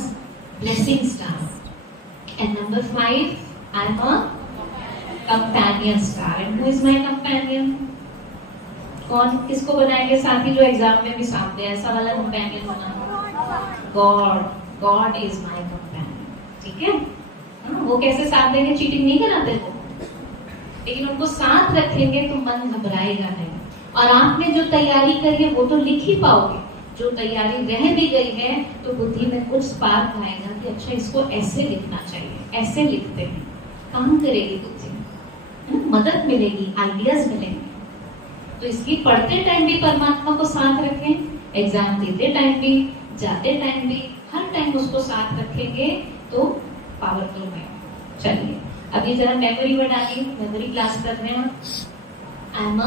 blessing star. And number 5, I am a companion star. And who is my companion? कौन किसको बनाएंगे साथी जो एग्जाम में भी सामने ऐसा वाला कंपेनियन होना? God. God is my companion. ठीक है? वो कैसे साथ देंगे? चीटिंग नहीं कराते वो, लेकिन उनको साथ रखेंगे तो मन घबराएगा नहीं। और आपने जो तैयारी करी है वो तो लिख ही पाओगे। जो तैयारी रह भी गई है तो बुद्धि में कुछ स्पार्क आएगा कि अच्छा इसको ऐसे लिखना चाहिए, ऐसे लिखते हैं। काम करेगी बुद्धि, मदद मिलेगी, आइडियाज मिलेंगे। तो इसलिए पढ़ते टाइम भी परमात्मा को साथ रखें, एग्जाम देते टाइम भी, जाते टाइम भी, हर टाइम उसको साथ रखेंगे तो पावरफुल है। चलिए अभी जरा मेमोरी बढ़ाइए, मेमोरी क्लास कर रहे हैं। आई एम अ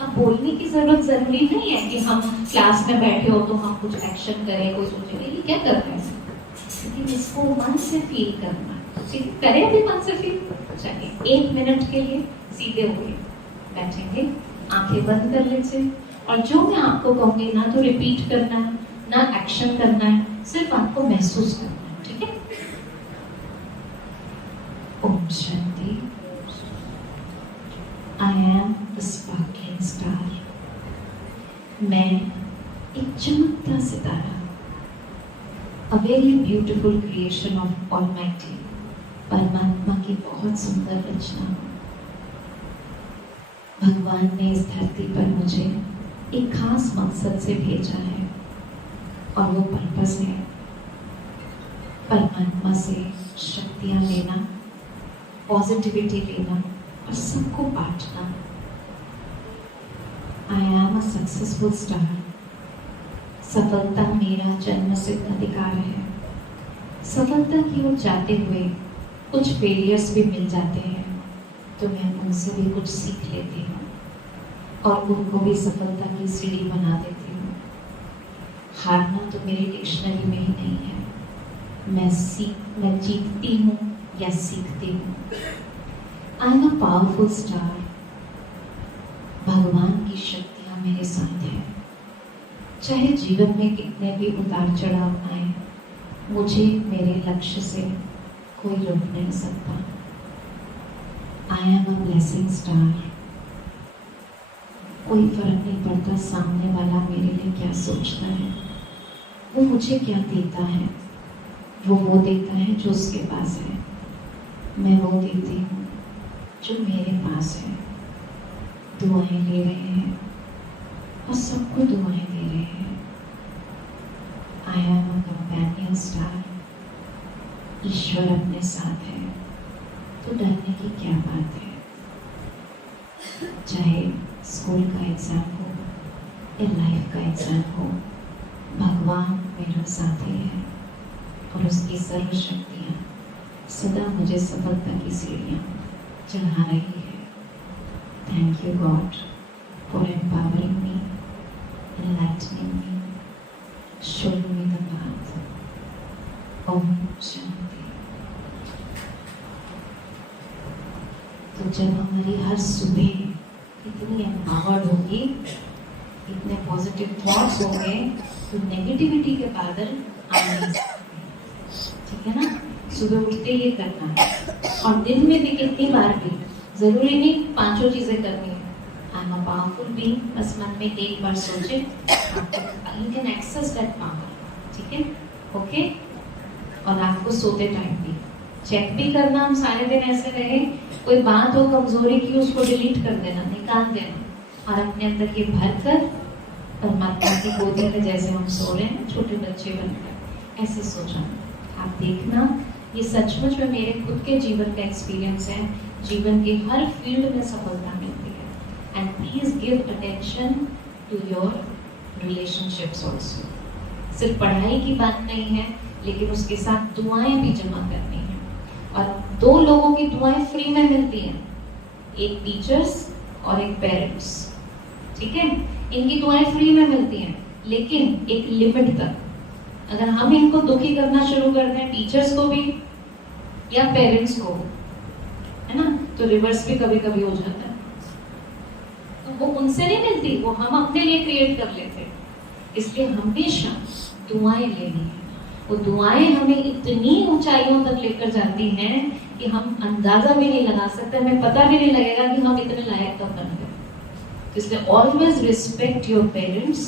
अब बोलने की जरूरत जरूरी नहीं है कि हम क्लास में बैठे हो तो हम कुछ एक्शन करें, कोई सोचे नहीं क्या कर रहे हैं, लेकिन इसको मन से फील करना। करें अभी मन से फील। चलिए 1 मिनट के लिए सीधे हुए बैठेंगे, आंखें बंद कर लीजिए और जो मैं आपको कहूंगी ना तो रिपीट करना है, ना एक्शन करना है, सिर्फ आपको महसूस करना है, ठीक है? Om Shanti. I am the sparkling star. मैं एक चमकता सितारा, a very beautiful creation of almighty, परमात्मा की बहुत सुंदर रचना। भगवान ने इस धरती पर मुझे एक खास मकसद से भेजा है, और वो पर्पस है परमात्मा से शक्तियां लेना, पॉजिटिविटी लेना और सबको बांटना। आई एम अ सक्सेसफुल स्टार। सफलता मेरा जन्मसिद्ध अधिकार है। सफलता की ओर जाते हुए कुछ फेलियर्स भी मिल जाते हैं, तो मैं उनसे भी कुछ सीख लेती हूँ और उनको भी सफलता की सीढ़ी बना देती हूँ। हारना तो मेरी डिक्शनरी में ही नहीं है। मैं जीतती हूँ या सीखती हूँ। आई एम अ पावरफुल स्टार। भगवान की शक्तियाँ मेरे साथ हैं। चाहे जीवन में कितने भी उतार चढ़ाव आए, मुझे मेरे लक्ष्य से कोई रोक नहीं सकता। आई एम अ ब्लेसिंग स्टार। कोई फर्क नहीं पड़ता सामने वाला मेरे लिए क्या सोचता है, वो मुझे क्या देता है। वो देता है जो उसके पास है, मैं वो देती हूँ जो मेरे पास है। दुआएं ले रहे हैं और सबको दुआएं दे रहे हैं। I am a companion star. ईश्वर अपने साथ है, तो डरने की क्या बात है। चाहे स्कूल का एग्जाम हो या लाइफ का एग्जाम हो, भगवान मेरा साथी है और उसकी सर्वशक्तियाँ सदा मुझे सफलता की सीढ़ियाँ चढ़ा रही है। Thank you God for empowering me, enlightening me, showing me the path. Om Shanti. तो जब हमारी हर सुबह इतनी एम्पावर्ड होगी, इतने पॉजिटिव थॉट्स होंगे, तो नेगेटिविटी के बादल आने, ठीक है ना? सुबह उठते ये करना है, और दिन में भी कितनी बार भी, जरूरी नहीं 5 चीजें करनी है। I am a powerful being, बस मन में एक बार सोचे, you can access that power, ठीक है? ओके। और आपको सोते टाइम भी चेक भी करना, हम सारे दिन ऐसे रहे, कोई बात हो कमजोरी की, उसको डिलीट कर देना, निकाल देना, और अपने अंदर ये भर कर परमात्मा की गोदी में जैसे हम सो रहे हैं छोटे बच्चे बनकर, ऐसे सो जाना। आप देखना, ये सचमुच में मेरे खुद के जीवन का एक्सपीरियंस है। जीवन के हर फील्ड में सफलता मिलती है। And please give attention to your relationships also. सिर्फ पढ़ाई की बात नहीं है, लेकिन उसके साथ दुआएं भी जमा करनी है। और 2 लोगों की दुआएं फ्री में मिलती हैं, एक टीचर्स और एक पेरेंट्स, ठीक है? इनकी दुआएं फ्री में मिलती हैं, लेकिन एक लिमिट तक। अगर हम इनको दुखी करना शुरू कर दें, टीचर्स को भी या पेरेंट्स को, है ना, तो रिवर्स भी कभी कभी हो जाता है। तो वो उनसे नहीं मिलती, वो हम अपने लिए क्रिएट कर लेते। इसलिए हमेशा दुआएं लेनी है। वो दुआएं हमें इतनी ऊंचाइयों तक लेकर जाती हैं कि हम अंदाजा भी नहीं लगा सकते, हमें पता भी नहीं लगेगा कि हम इतने लायक कब बन गए। इसलिए ऑलवेज रिस्पेक्ट योर पेरेंट्स।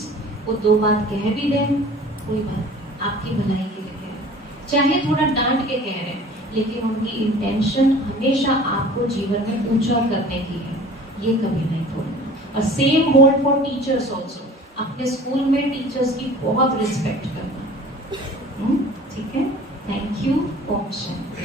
वो 2 बात कह भी दें, कोई बात, आपकी भलाई के लिए कह रहे, चाहे थोड़ा डांट के कह रहे हैं, लेकिन उनकी इंटेंशन हमेशा आपको जीवन में ऊंचा करने की है, ये कभी नहीं छोड़ना। और same hold for teachers also. अपने स्कूल में टीचर्स की बहुत रिस्पेक्ट करना, ठीक है? Thank you. ओम शांति।